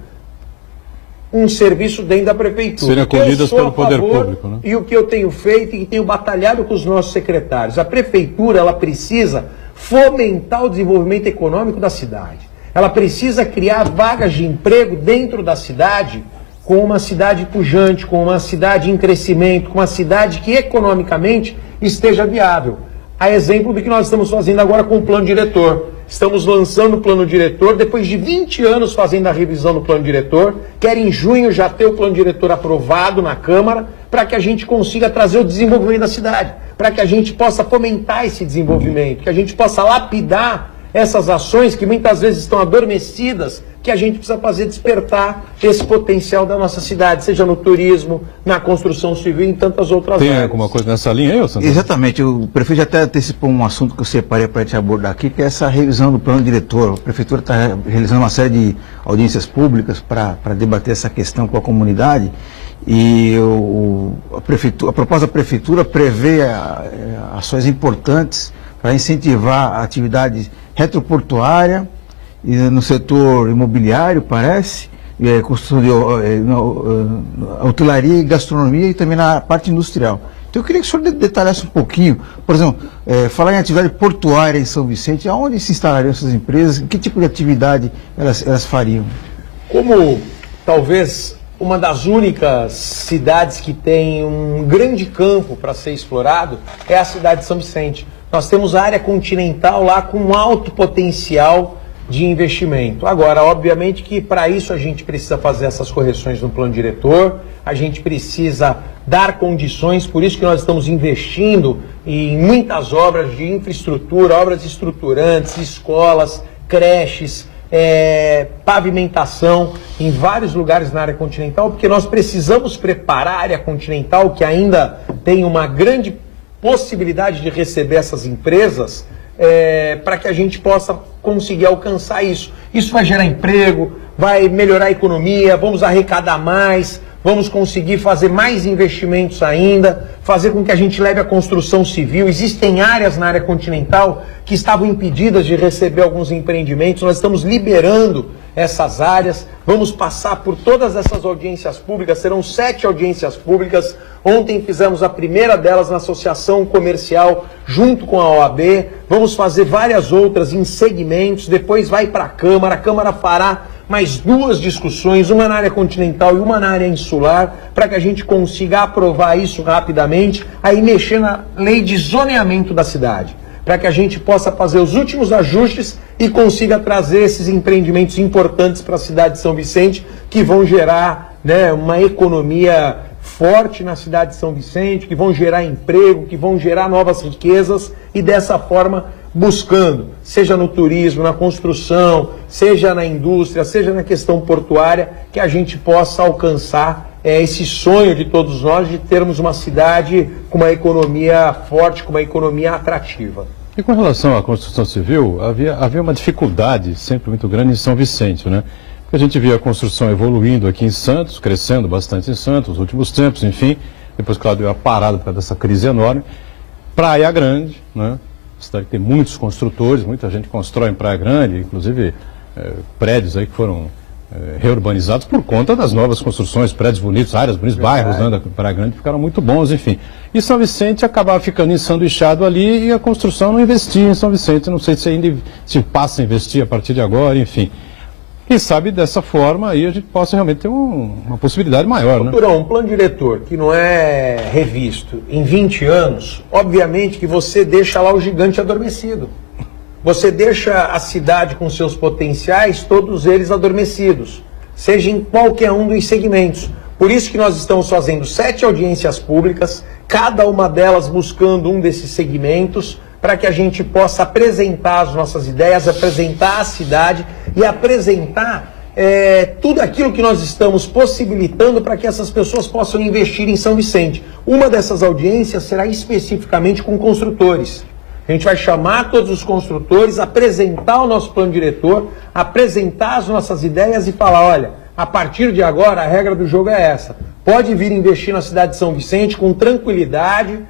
um serviço dentro da prefeitura. Serem acolhidas pelo poder público, né? E o que eu tenho feito e tenho batalhado com os nossos secretários, a prefeitura, ela precisa fomentar o desenvolvimento econômico da cidade. Ela precisa criar vagas de emprego dentro da cidade, com uma cidade pujante, com uma cidade em crescimento, com uma cidade que economicamente esteja viável. A exemplo do que nós estamos fazendo agora com o plano diretor. Estamos lançando o plano diretor, depois de 20 anos fazendo a revisão do plano diretor, quero em junho já ter o plano diretor aprovado na Câmara, para que a gente consiga trazer o desenvolvimento da cidade, para que a gente possa fomentar esse desenvolvimento, que a gente possa lapidar essas ações que muitas vezes estão adormecidas, que a gente precisa fazer despertar esse potencial da nossa cidade, seja no turismo, na construção civil e em tantas outras áreas. Tem alguma coisa nessa linha aí, Santana? Exatamente, o prefeito já até antecipou um assunto que eu separei para te abordar aqui, que é essa revisão do plano diretor. A prefeitura está realizando uma série de audiências públicas para debater essa questão com a comunidade, e a proposta da prefeitura prevê ações importantes para incentivar a atividade retroportuária, e no setor imobiliário, parece, construção de hotelaria e gastronomia, e também na parte industrial. Então eu queria que o senhor detalhasse um pouquinho, por exemplo, falar em atividade portuária em São Vicente, aonde se instalariam essas empresas, que tipo de atividade elas fariam? Como talvez uma das únicas cidades que tem um grande campo para ser explorado é a cidade de São Vicente. Nós temos a área continental lá com um alto potencial de investimento. Agora, obviamente que para isso a gente precisa fazer essas correções no plano diretor, a gente precisa dar condições, por isso que nós estamos investindo em muitas obras de infraestrutura, obras estruturantes, escolas, creches, pavimentação em vários lugares na área continental, porque nós precisamos preparar a área continental, que ainda tem uma grande possibilidade de receber essas empresas, para que a gente possa conseguir alcançar isso. Isso vai gerar emprego, vai melhorar a economia, vamos arrecadar mais, vamos conseguir fazer mais investimentos ainda, fazer com que a gente leve a construção civil. Existem áreas na área continental que estavam impedidas de receber alguns empreendimentos, nós estamos liberando essas áreas, vamos passar por todas essas audiências públicas, serão 7 audiências públicas. Ontem fizemos a primeira delas na associação comercial, junto com a OAB, vamos fazer várias outras em segmentos, depois vai para a Câmara fará mais 2 discussões, uma na área continental e uma na área insular, para que a gente consiga aprovar isso rapidamente, aí mexer na lei de zoneamento da cidade, para que a gente possa fazer os últimos ajustes e consiga trazer esses empreendimentos importantes para a cidade de São Vicente, que vão gerar, né, uma economia forte na cidade de São Vicente, que vão gerar emprego, que vão gerar novas riquezas, e dessa forma buscando, seja no turismo, na construção, seja na indústria, seja na questão portuária, que a gente possa alcançar esse sonho de todos nós de termos uma cidade com uma economia forte, com uma economia atrativa. E com relação à construção civil, havia uma dificuldade sempre muito grande em São Vicente, né? Porque a gente via a construção evoluindo aqui em Santos, crescendo bastante em Santos, nos últimos tempos, enfim. Depois, claro, deu uma parada por causa dessa crise enorme. Praia Grande, né? Cidade que tem muitos construtores, muita gente constrói em Praia Grande, inclusive prédios aí que foram reurbanizados por conta das novas construções, prédios bonitos, áreas bonitas, bairros, né, da Praia Grande ficaram muito bons, enfim. E São Vicente acabava ficando ensanduichado ali e a construção não investia em São Vicente, não sei se ainda se passa a investir a partir de agora, enfim. Quem sabe dessa forma aí a gente possa realmente ter uma possibilidade maior, né? Um plano diretor que não é revisto em 20 anos, obviamente que você deixa lá o gigante adormecido. Você deixa a cidade com seus potenciais, todos eles adormecidos, seja em qualquer um dos segmentos. Por isso que nós estamos fazendo 7 audiências públicas, cada uma delas buscando um desses segmentos, para que a gente possa apresentar as nossas ideias, apresentar a cidade e apresentar tudo aquilo que nós estamos possibilitando para que essas pessoas possam investir em São Vicente. Uma dessas audiências será especificamente com construtores. A gente vai chamar todos os construtores, apresentar o nosso plano diretor, apresentar as nossas ideias e falar, olha, a partir de agora a regra do jogo é essa. Pode vir investir na cidade de São Vicente com tranquilidade,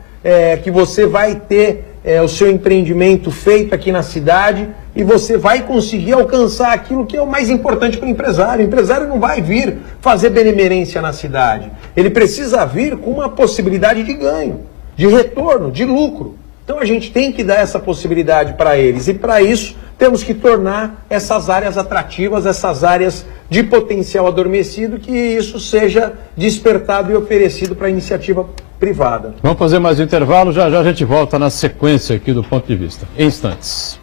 que você vai ter o seu empreendimento feito aqui na cidade e você vai conseguir alcançar aquilo que é o mais importante para o empresário. O empresário não vai vir fazer benemerência na cidade. Ele precisa vir com uma possibilidade de ganho, de retorno, de lucro. Então a gente tem que dar essa possibilidade para eles e para isso temos que tornar essas áreas atrativas, essas áreas de potencial adormecido, que isso seja despertado e oferecido para a iniciativa privada. Vamos fazer mais um intervalo, já já a gente volta na sequência aqui do Ponto de Vista. Em instantes.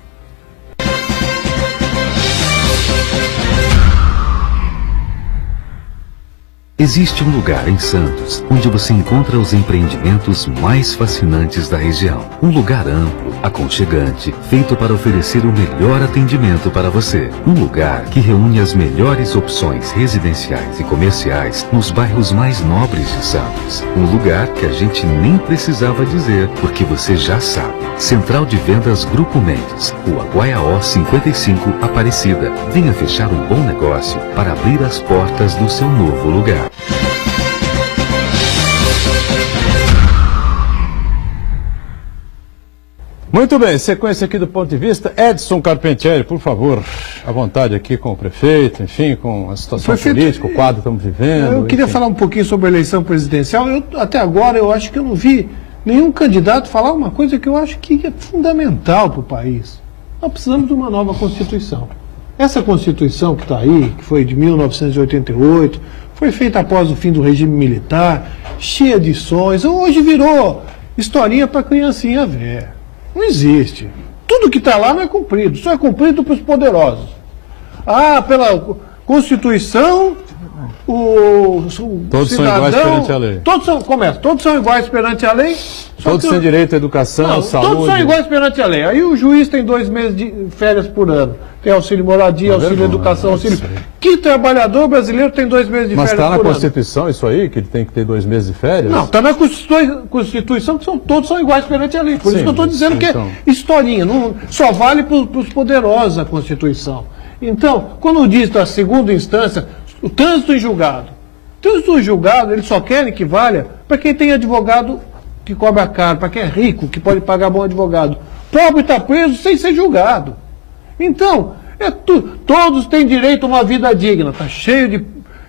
Existe um lugar em Santos onde você encontra os empreendimentos mais fascinantes da região. Um lugar amplo, aconchegante, feito para oferecer o melhor atendimento para você. Um lugar que reúne as melhores opções residenciais e comerciais nos bairros mais nobres de Santos. Um lugar que a gente nem precisava dizer, porque você já sabe. Central de Vendas Grupo Mendes, Rua Guaiaó 55, Aparecida. Venha fechar um bom negócio para abrir as portas do seu novo lugar. Muito bem, sequência aqui do Ponto de Vista. Edson Carpentieri, por favor, à vontade aqui com o prefeito, enfim, com a situação política, o quadro que estamos vivendo. Eu queria falar um pouquinho sobre a eleição presidencial. Até agora eu acho que eu não vi nenhum candidato falar uma coisa que eu acho que é fundamental para o país. Nós precisamos de uma nova Constituição. Essa Constituição que está aí, que foi de 1988, foi feita após o fim do regime militar, cheia de sonhos. Hoje virou historinha para criancinha ver. Não existe. Tudo que está lá não é cumprido. Só é cumprido para os poderosos. Pela Constituição, todos são iguais perante a lei. Todos são iguais perante a lei. Todos têm direito à educação, saúde. Todos são iguais perante a lei. Aí o juiz tem 2 meses de férias por ano. Tem auxílio moradia, auxílio educação, auxílio... Que trabalhador brasileiro tem 2 meses de férias por ano? Mas está na Constituição isso aí, que ele tem que ter 2 meses de férias? Não, está na Constituição que todos são iguais perante a lei. Por isso que eu estou dizendo que é historinha. Não, só vale para os poderosos a Constituição. Então, quando diz da segunda instância, o trânsito em julgado. O trânsito em julgado, eles só querem que valha para quem tem advogado que cobra caro, para quem é rico, que pode pagar bom advogado. Pobre está preso sem ser julgado. Então, todos têm direito a uma vida digna. Está cheio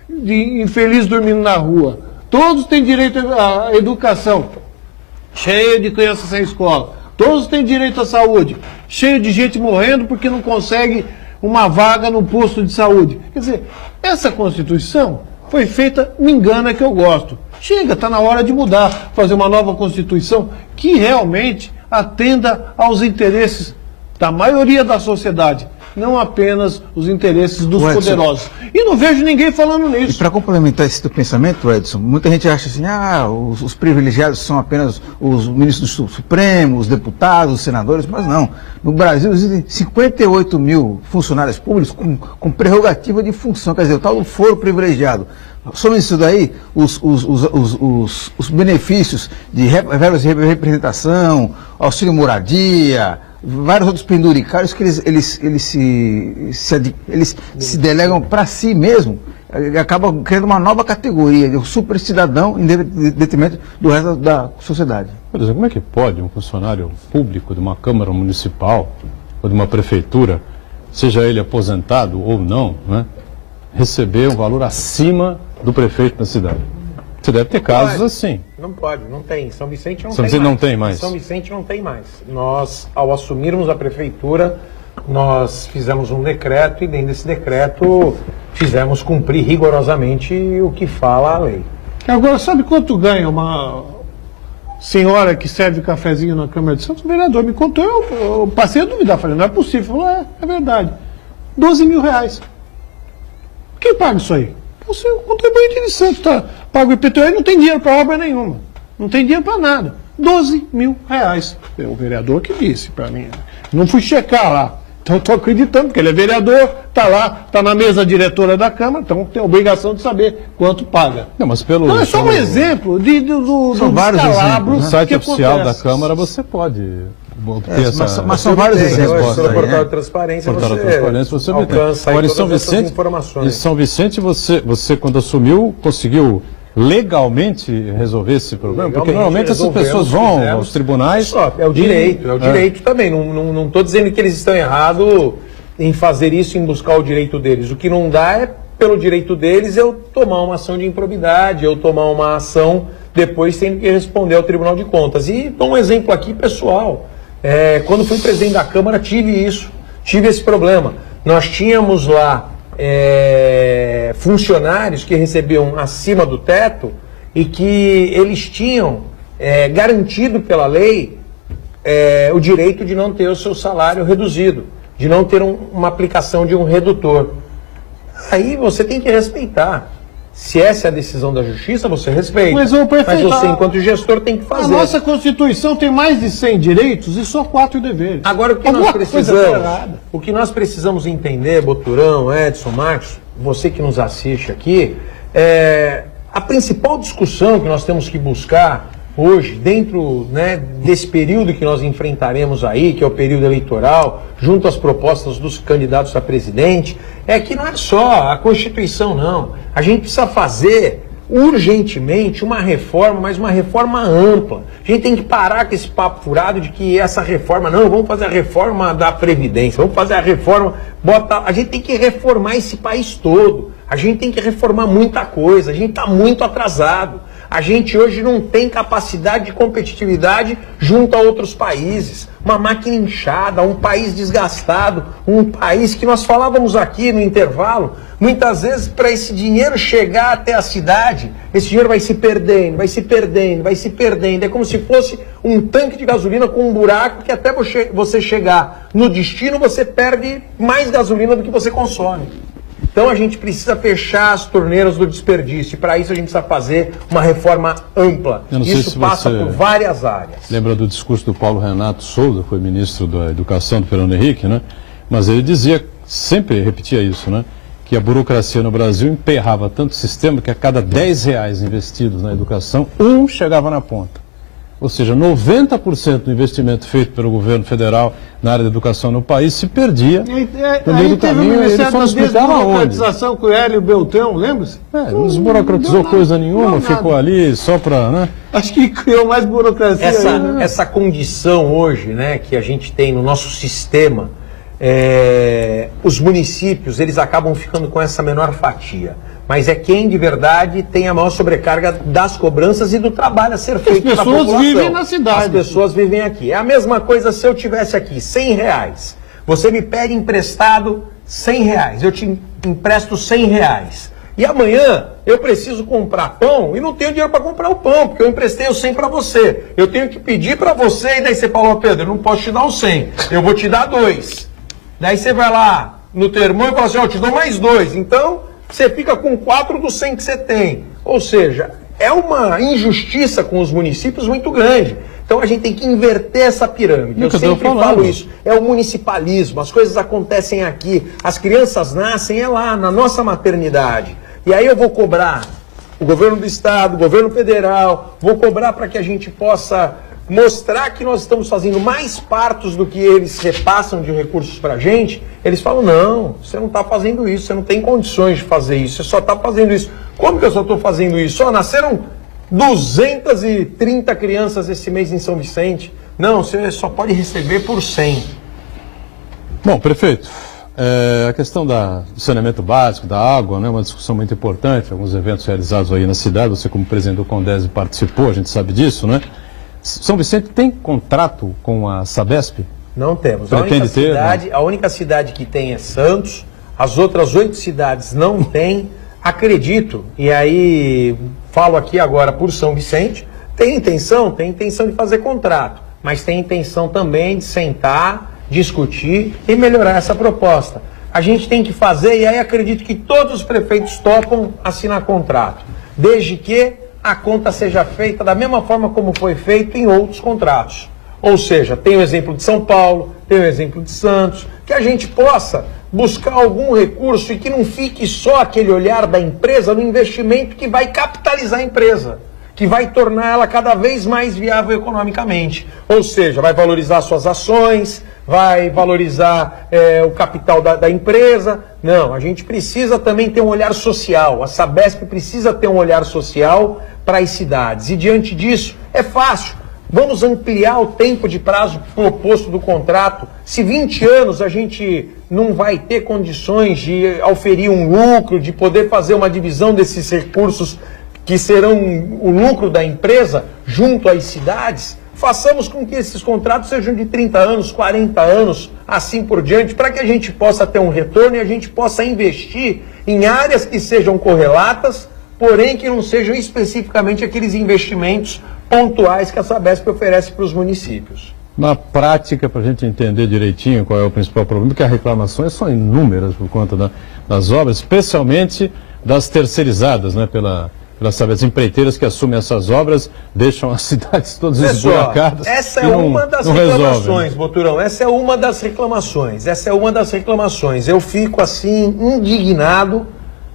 de infeliz dormindo na rua. Todos têm direito à educação. Cheio de crianças sem escola. Todos têm direito à saúde. Cheio de gente morrendo porque não consegue uma vaga no posto de saúde. Quer dizer, essa Constituição foi feita, me engana que eu gosto. Chega, está na hora de mudar, fazer uma nova Constituição que realmente atenda aos interesses da maioria da sociedade, não apenas os interesses dos poderosos. E não vejo ninguém falando nisso. E para complementar esse teu pensamento, Edson, muita gente acha assim, os privilegiados são apenas os ministros do Supremo, os deputados, os senadores, mas não. No Brasil existem 58 mil funcionários públicos com prerrogativa de função, quer dizer, o tal do foro privilegiado. Só isso daí, os benefícios de verbas de representação, auxílio moradia, vários outros penduricários que eles se delegam para si mesmo, acabam criando uma nova categoria de super cidadão em detrimento do resto da sociedade. Por exemplo, como é que pode um funcionário público de uma Câmara Municipal ou de uma Prefeitura, seja ele aposentado ou não, né, receber um valor acima do prefeito da cidade? Você deve ter casos Pode. assim. Não pode, não tem. São Vicente não São tem Vicente mais. não tem mais. São Vicente não tem mais. Nós, ao assumirmos a prefeitura, nós fizemos um decreto e dentro desse decreto fizemos cumprir rigorosamente o que fala a lei. Agora, sabe quanto ganha uma senhora que serve cafezinho na Câmara de Santos? O vereador me contou, eu passei a duvidar, falei, não é possível. Falou, é verdade. 12 mil reais. Quem paga isso aí? Você, o contribuinte de Santos, paga o IPTU e não tem dinheiro para obra nenhuma. Não tem dinheiro para nada. 12 mil reais. É o vereador que disse para mim. Não fui checar lá. Então estou acreditando, porque ele é vereador, está lá, está na mesa diretora da Câmara, então tem a obrigação de saber quanto paga. Não, mas pelo, Não, é só um exemplo do vários descalabro no site que oficial da acontece. Câmara você pode ter essa... mas são vários exemplos. Pelo aí, portal né? de transparência, Portal da transparência, você obtém. alcança Agora, aí todas essas informações. em São Vicente você quando assumiu, conseguiu legalmente resolver esse problema? Porque normalmente essas pessoas vão aos tribunais... É o direito também. Não estou dizendo que eles estão errados em fazer isso, em buscar o direito deles. O que não dá é, pelo direito deles, eu tomar uma ação de improbidade, eu tomar uma ação depois tendo que responder ao Tribunal de Contas. E dou um exemplo aqui, pessoal. Quando fui presidente da Câmara, tive esse problema. Nós tínhamos lá funcionários que recebiam acima do teto e que eles tinham garantido pela lei o direito de não ter o seu salário reduzido, de não ter uma aplicação de um redutor. Aí você tem que respeitar. Se essa é a decisão da Justiça, você respeita. Mas, ô, prefeito, você, enquanto gestor, tem que A fazer. nossa Constituição tem mais de 100 direitos e só 4 deveres. Agora, o que nós precisamos entender, Boturão, Edson, Marcos, você que nos assiste aqui, a principal discussão que nós temos que buscar hoje, dentro desse período que nós enfrentaremos aí, que é o período eleitoral, junto às propostas dos candidatos a presidente, é que não é só a Constituição, não. A gente precisa fazer urgentemente uma reforma, mas uma reforma ampla. A gente tem que parar com esse papo furado de que essa reforma, não, vamos fazer a reforma da Previdência, vamos fazer a reforma, a gente tem que reformar esse país todo. A gente tem que reformar muita coisa, a gente está muito atrasado. A gente hoje não tem capacidade de competitividade junto a outros países. Uma máquina inchada, um país desgastado, um país que nós falávamos aqui no intervalo, muitas vezes para esse dinheiro chegar até a cidade, esse dinheiro vai se perdendo, vai se perdendo, vai se perdendo. É como se fosse um tanque de gasolina com um buraco que até você chegar no destino, você perde mais gasolina do que você consome. Então a gente precisa fechar as torneiras do desperdício. E para isso a gente precisa fazer uma reforma ampla. Isso passa por várias áreas. Lembra do discurso do Paulo Renato Souza, foi ministro da Educação do Fernando Henrique, né? Mas ele dizia, sempre repetia isso, né? Que a burocracia no Brasil emperrava tanto o sistema que a cada R$10 investidos na educação, um chegava na ponta. Ou seja, 90% do investimento feito pelo governo federal na área da educação no país se perdia no meio do caminho. Ele só não explicava onde. Desburocratização com o Hélio Beltrão, lembra-se? Não desburocratizou coisa nenhuma, ficou ali só para... Né? Acho que criou mais burocracia ainda. Essa condição hoje, que a gente tem no nosso sistema, os municípios, eles acabam ficando com essa menor fatia. Mas é quem de verdade tem a maior sobrecarga das cobranças e do trabalho a ser feito pela população. As pessoas vivem na cidade. As pessoas vivem aqui. É a mesma coisa se eu tivesse aqui R$100. Você me pede emprestado R$100. Eu te empresto R$100. E amanhã eu preciso comprar pão e não tenho dinheiro para comprar o pão, porque eu emprestei o 100 para você. Eu tenho que pedir para você e daí você falou, Pedro, eu não posso te dar o 100, eu vou te dar 2. Daí você vai lá no teu irmão e fala assim, eu te dou mais 2. Então... você fica com 4 do 100 que você tem. Ou seja, é uma injustiça com os municípios muito grande. Então a gente tem que inverter essa pirâmide. Eu sempre falo isso. É o municipalismo. As coisas acontecem aqui. As crianças nascem lá, na nossa maternidade. E aí eu vou cobrar o governo do estado, o governo federal, vou cobrar para que a gente possa mostrar que nós estamos fazendo mais partos do que eles repassam de recursos para a gente. Eles falam, não, você não está fazendo isso, você não tem condições de fazer isso, você só está fazendo isso. Como que eu só estou fazendo isso? Nasceram 230 crianças esse mês em São Vicente. Não, você só pode receber por 100. Bom, prefeito, A questão do saneamento básico, da água, né, uma discussão muito importante, alguns eventos realizados aí na cidade, você como presidente do Condese participou, a gente sabe disso, né? São Vicente tem contrato com a Sabesp? Não temos. Pretende ter, A única cidade que tem é Santos, as outras 8 cidades não têm. Acredito, e aí falo aqui agora por São Vicente, tem intenção de fazer contrato, mas tem intenção também de sentar, discutir e melhorar essa proposta. A gente tem que fazer, e aí acredito que todos os prefeitos topam assinar contrato, desde que a conta seja feita da mesma forma como foi feito em outros contratos. Ou seja, tem o exemplo de São Paulo, tem o exemplo de Santos, que a gente possa buscar algum recurso e que não fique só aquele olhar da empresa no investimento que vai capitalizar a empresa, que vai tornar ela cada vez mais viável economicamente. Ou seja, vai valorizar suas ações, vai valorizar o capital da empresa. Não, a gente precisa também ter um olhar social. A Sabesp precisa ter um olhar social para as cidades. E diante disso, é fácil. Vamos ampliar o tempo de prazo proposto do contrato. Se 20 anos a gente não vai ter condições de auferir um lucro, de poder fazer uma divisão desses recursos que serão o lucro da empresa junto às cidades, façamos com que esses contratos sejam de 30 anos, 40 anos, assim por diante, para que a gente possa ter um retorno e a gente possa investir em áreas que sejam correlatas, porém que não sejam especificamente aqueles investimentos pontuais que a Sabesp oferece para os municípios. Na prática, para a gente entender direitinho qual é o principal problema, porque as reclamações são inúmeras por conta das obras, especialmente das terceirizadas, né, pela Sabesp, empreiteiras que assumem essas obras, deixam as cidades todas esburacadas. Essa é uma das reclamações, Boturão, essa é uma das reclamações. Eu fico assim indignado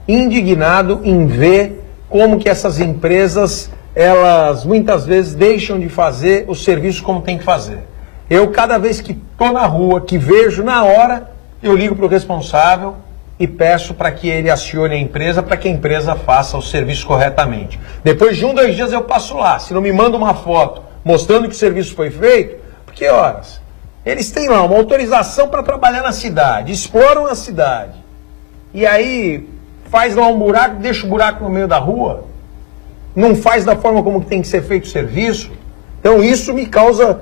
em ver como que essas empresas, elas muitas vezes deixam de fazer o serviço como tem que fazer. Eu, cada vez que estou na rua, que vejo, na hora, eu ligo para o responsável e peço para que ele acione a empresa, para que a empresa faça o serviço corretamente. Depois de 1, 2 dias eu passo lá. Se não me manda uma foto mostrando que o serviço foi feito, porque, horas, eles têm lá uma autorização para trabalhar na cidade, exploram a cidade, e aí faz lá um buraco, deixa o buraco no meio da rua, não faz da forma como tem que ser feito o serviço. Então isso me causa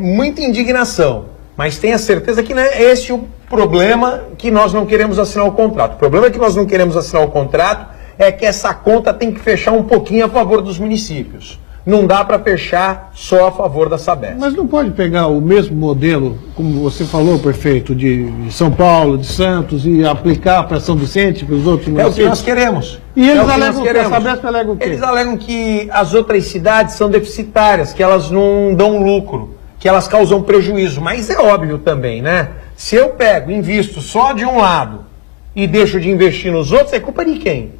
muita indignação. Mas tenha certeza que não é esse o problema que nós não queremos assinar o contrato. O problema que nós não queremos assinar o contrato é que essa conta tem que fechar um pouquinho a favor dos municípios. Não dá para fechar só a favor da Sabesp. Mas não pode pegar o mesmo modelo, como você falou, prefeito, de São Paulo, de Santos, e aplicar para São Vicente, para os outros municípios? É o que nós queremos. E eles alegam que a Sabesp alega o quê? Eles alegam que as outras cidades são deficitárias, que elas não dão lucro, que elas causam prejuízo. Mas é óbvio também, né? Se eu pego, invisto só de um lado e deixo de investir nos outros, é culpa de quem?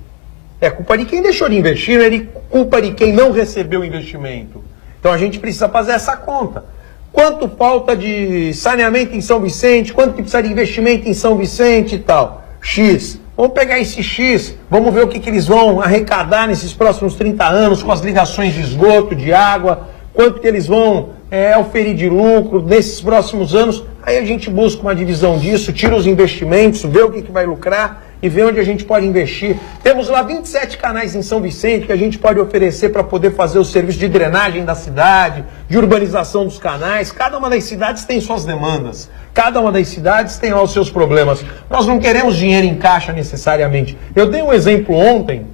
É culpa de quem deixou de investir, não é culpa de quem não recebeu o investimento. Então a gente precisa fazer essa conta. Quanto falta de saneamento em São Vicente, quanto que precisa de investimento em São Vicente e tal? X. Vamos pegar esse X, vamos ver o que eles vão arrecadar nesses próximos 30 anos com as ligações de esgoto, de água, quanto que eles vão oferir de lucro nesses próximos anos. Aí a gente busca uma divisão disso, tira os investimentos, vê o que vai lucrar e vê onde a gente pode investir. Temos lá 27 canais em São Vicente que a gente pode oferecer para poder fazer o serviço de drenagem da cidade, de urbanização dos canais. Cada uma das cidades tem suas demandas. Cada uma das cidades tem lá os seus problemas. Nós não queremos dinheiro em caixa necessariamente. Eu dei um exemplo ontem,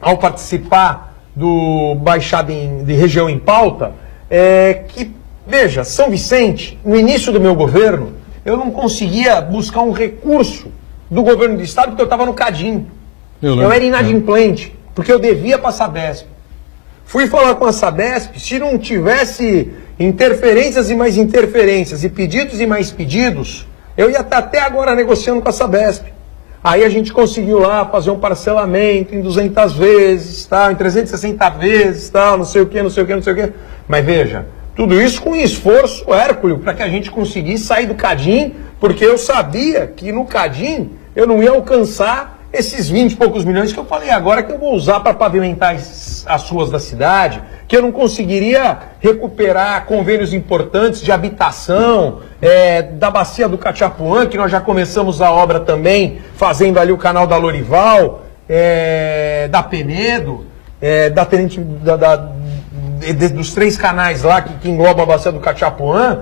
ao participar do Baixada de Região em Pauta, que, veja, São Vicente, no início do meu governo, eu não conseguia buscar um recurso do governo do estado porque eu estava no Cadim. Eu era inadimplente, porque eu devia para a Sabesp. Fui falar com a Sabesp, se não tivesse interferências e mais interferências, e pedidos e mais pedidos, eu ia estar até agora negociando com a Sabesp. Aí a gente conseguiu lá fazer um parcelamento em 200 vezes, tal, em 360 vezes, tal, não sei o quê. Mas veja, tudo isso com esforço hércules para que a gente conseguisse sair do Cadim, porque eu sabia que no Cadim eu não ia alcançar esses 20 e poucos milhões que eu falei agora que eu vou usar para pavimentar as ruas da cidade, que eu não conseguiria recuperar convênios importantes de habitação, da Bacia do Cachapuã, que nós já começamos a obra também, fazendo ali o canal da Lorival, da Penedo, dos 3 canais lá que englobam a Bacia do Cachapuã,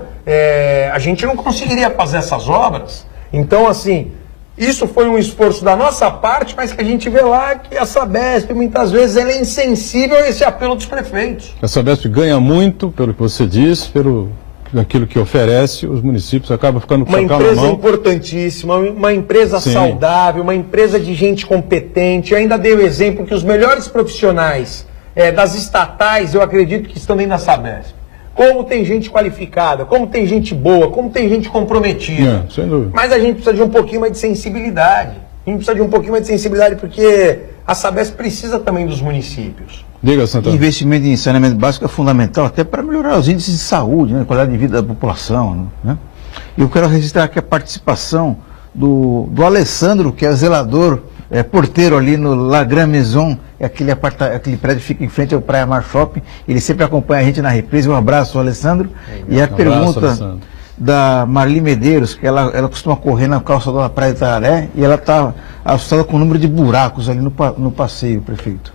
a gente não conseguiria fazer essas obras. Então, assim, isso foi um esforço da nossa parte, mas que a gente vê lá que a Sabesp, muitas vezes, ela é insensível a esse apelo dos prefeitos. A Sabesp ganha muito, pelo que você diz, pelo aquilo que oferece, os municípios acabam ficando com uma o na empresa mão. Importantíssima, uma empresa Sim. saudável, uma empresa de gente competente. Eu ainda dei o exemplo que os melhores profissionais das estatais, eu acredito que estão dentro da Sabesp. Como tem gente qualificada, como tem gente boa, como tem gente comprometida. Sem dúvida. Mas a gente precisa de um pouquinho mais de sensibilidade. A gente precisa de um pouquinho mais de sensibilidade porque a Sabesp precisa também dos municípios. Diga, Santana. Investimento em saneamento básico é fundamental até para melhorar os índices de saúde, né, qualidade de vida da população. Né? E eu quero registrar aqui a participação do Alessandro, que é zelador, porteiro ali no La Grande Maison, aquele prédio que fica em frente ao Praia Mar Shopping. Ele sempre acompanha a gente na reprise. Um abraço, Alessandro. E a pergunta Alessandro. da Marli Medeiros, que ela costuma correr na calça da Praia de Itararé, e ela está assustada com o número de buracos ali no passeio, prefeito.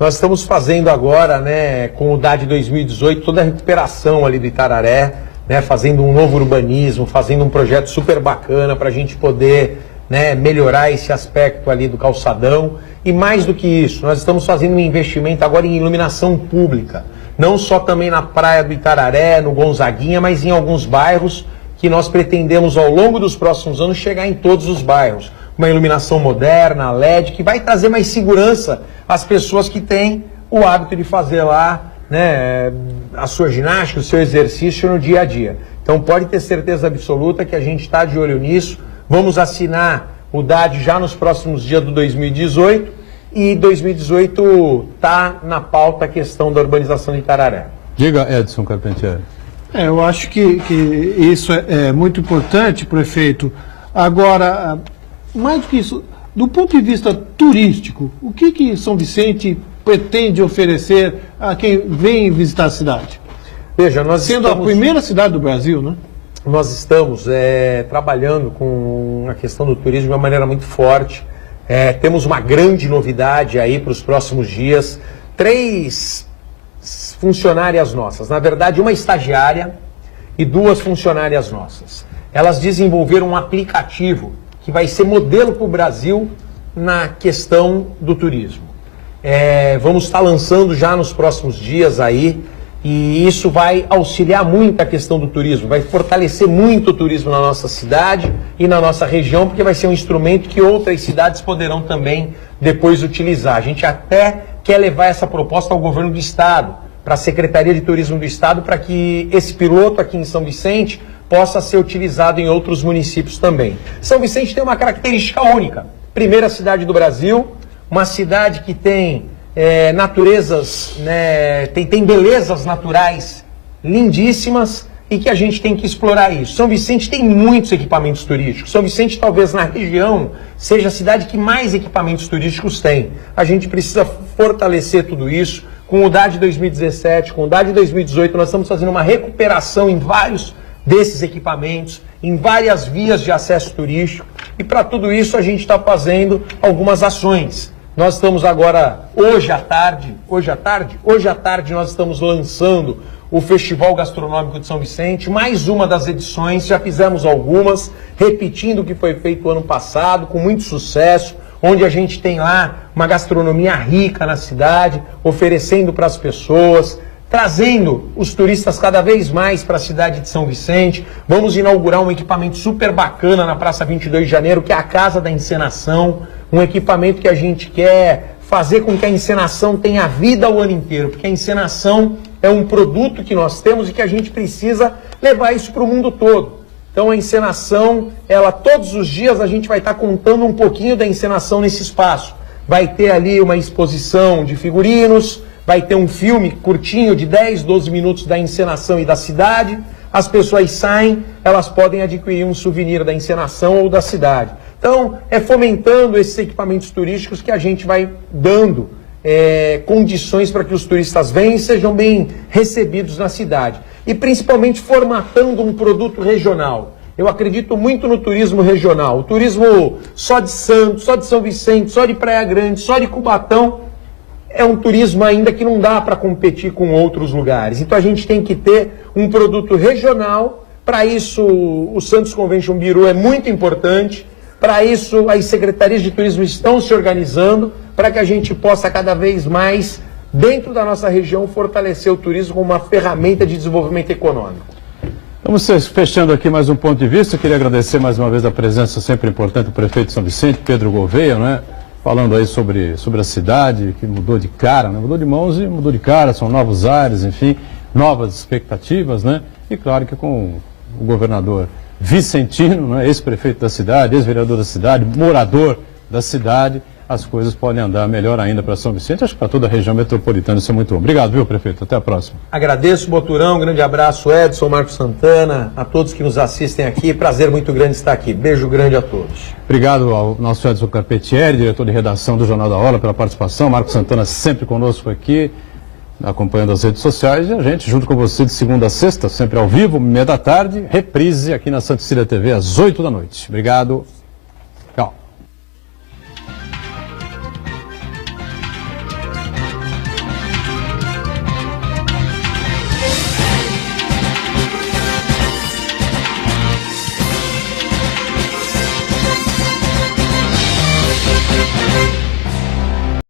Nós estamos fazendo agora, né, com o DAD 2018, toda a recuperação ali do Itararé, né, fazendo um novo urbanismo, fazendo um projeto super bacana para a gente poder, né, melhorar esse aspecto ali do calçadão. E mais do que isso, nós estamos fazendo um investimento agora em iluminação pública, não só também na praia do Itararé, no Gonzaguinha, mas em alguns bairros que nós pretendemos ao longo dos próximos anos chegar em todos os bairros. Uma iluminação moderna, LED, que vai trazer mais segurança às pessoas que têm o hábito de fazer lá, né, a sua ginástica, o seu exercício no dia a dia. Então pode ter certeza absoluta que a gente está de olho nisso. Vamos assinar o DAD já nos próximos dias do 2018 e 2018 está na pauta a questão da urbanização de Itararé. Diga, Edson Carpentieri. Eu acho que isso é muito importante, prefeito. Agora, mais do que isso, do ponto de vista turístico, o que São Vicente pretende oferecer a quem vem visitar a cidade? Veja, nós Sendo a primeira cidade do Brasil, né? Nós estamos trabalhando com a questão do turismo de uma maneira muito forte. Temos uma grande novidade aí para os próximos dias. 3 funcionárias nossas, na verdade uma estagiária e 2 funcionárias nossas. Elas desenvolveram um aplicativo que vai ser modelo para o Brasil na questão do turismo. Vamos estar lançando já nos próximos dias aí, e isso vai auxiliar muito a questão do turismo, vai fortalecer muito o turismo na nossa cidade e na nossa região, porque vai ser um instrumento que outras cidades poderão também depois utilizar. A gente até quer levar essa proposta ao governo do estado, para a Secretaria de Turismo do estado, para que esse piloto aqui em São Vicente possa ser utilizado em outros municípios também. São Vicente tem uma característica única. Primeira cidade do Brasil, uma cidade que tem naturezas, né, tem belezas naturais lindíssimas e que a gente tem que explorar isso. São Vicente tem muitos equipamentos turísticos. São Vicente, talvez na região, seja a cidade que mais equipamentos turísticos tem. A gente precisa fortalecer tudo isso. Com o DAD 2017, com o DAD 2018, nós estamos fazendo uma recuperação em vários desses equipamentos, em várias vias de acesso turístico, e para tudo isso a gente está fazendo algumas ações. Nós estamos agora, hoje à tarde nós estamos lançando o Festival Gastronômico de São Vicente, mais uma das edições, já fizemos algumas, repetindo o que foi feito ano passado, com muito sucesso, onde a gente tem lá uma gastronomia rica na cidade, oferecendo para as pessoas, trazendo os turistas cada vez mais para a cidade de São Vicente. Vamos inaugurar um equipamento super bacana na Praça 22 de Janeiro, que é a Casa da Encenação, um equipamento que a gente quer fazer com que a encenação tenha vida o ano inteiro, porque a encenação é um produto que nós temos e que a gente precisa levar isso para o mundo todo. Então a encenação, todos os dias a gente vai estar contando um pouquinho da encenação nesse espaço. Vai ter ali uma exposição de figurinos, vai ter um filme curtinho de 10, 12 minutos da encenação e da cidade. As pessoas saem, elas podem adquirir um souvenir da encenação ou da cidade. Então, fomentando esses equipamentos turísticos que a gente vai dando condições para que os turistas venham e sejam bem recebidos na cidade. E principalmente formatando um produto regional. Eu acredito muito no turismo regional. O turismo só de Santos, só de São Vicente, só de Praia Grande, só de Cubatão, é um turismo ainda que não dá para competir com outros lugares. Então a gente tem que ter um produto regional. Para isso, o Santos Convention Bureau é muito importante. Para isso, as secretarias de turismo estão se organizando para que a gente possa cada vez mais, dentro da nossa região, fortalecer o turismo como uma ferramenta de desenvolvimento econômico. Vamos fechando aqui mais um ponto de vista. Eu queria agradecer mais uma vez a presença sempre importante do prefeito de São Vicente, Pedro Gouveia, né? Falando aí sobre a cidade, que mudou de cara, né? Mudou de mãos e mudou de cara, são novos ares, enfim, novas expectativas, né? E claro que com o governador vicentino, né? Ex-prefeito da cidade, ex-vereador da cidade, morador da cidade, as coisas podem andar melhor ainda para São Vicente, acho que para toda a região metropolitana isso é muito bom. Obrigado, viu, prefeito? Até a próxima. Agradeço, Boturão, um grande abraço, Edson, Marcos Santana, a todos que nos assistem aqui, prazer muito grande estar aqui. Beijo grande a todos. Obrigado ao nosso Edson Carpetieri, diretor de redação do Jornal da Hora, pela participação. Marcos Santana sempre conosco aqui, acompanhando as redes sociais, e a gente, junto com você, de segunda a sexta, sempre ao vivo, 13h, reprise aqui na Santa Cecília TV, às 20h. Obrigado. Tchau.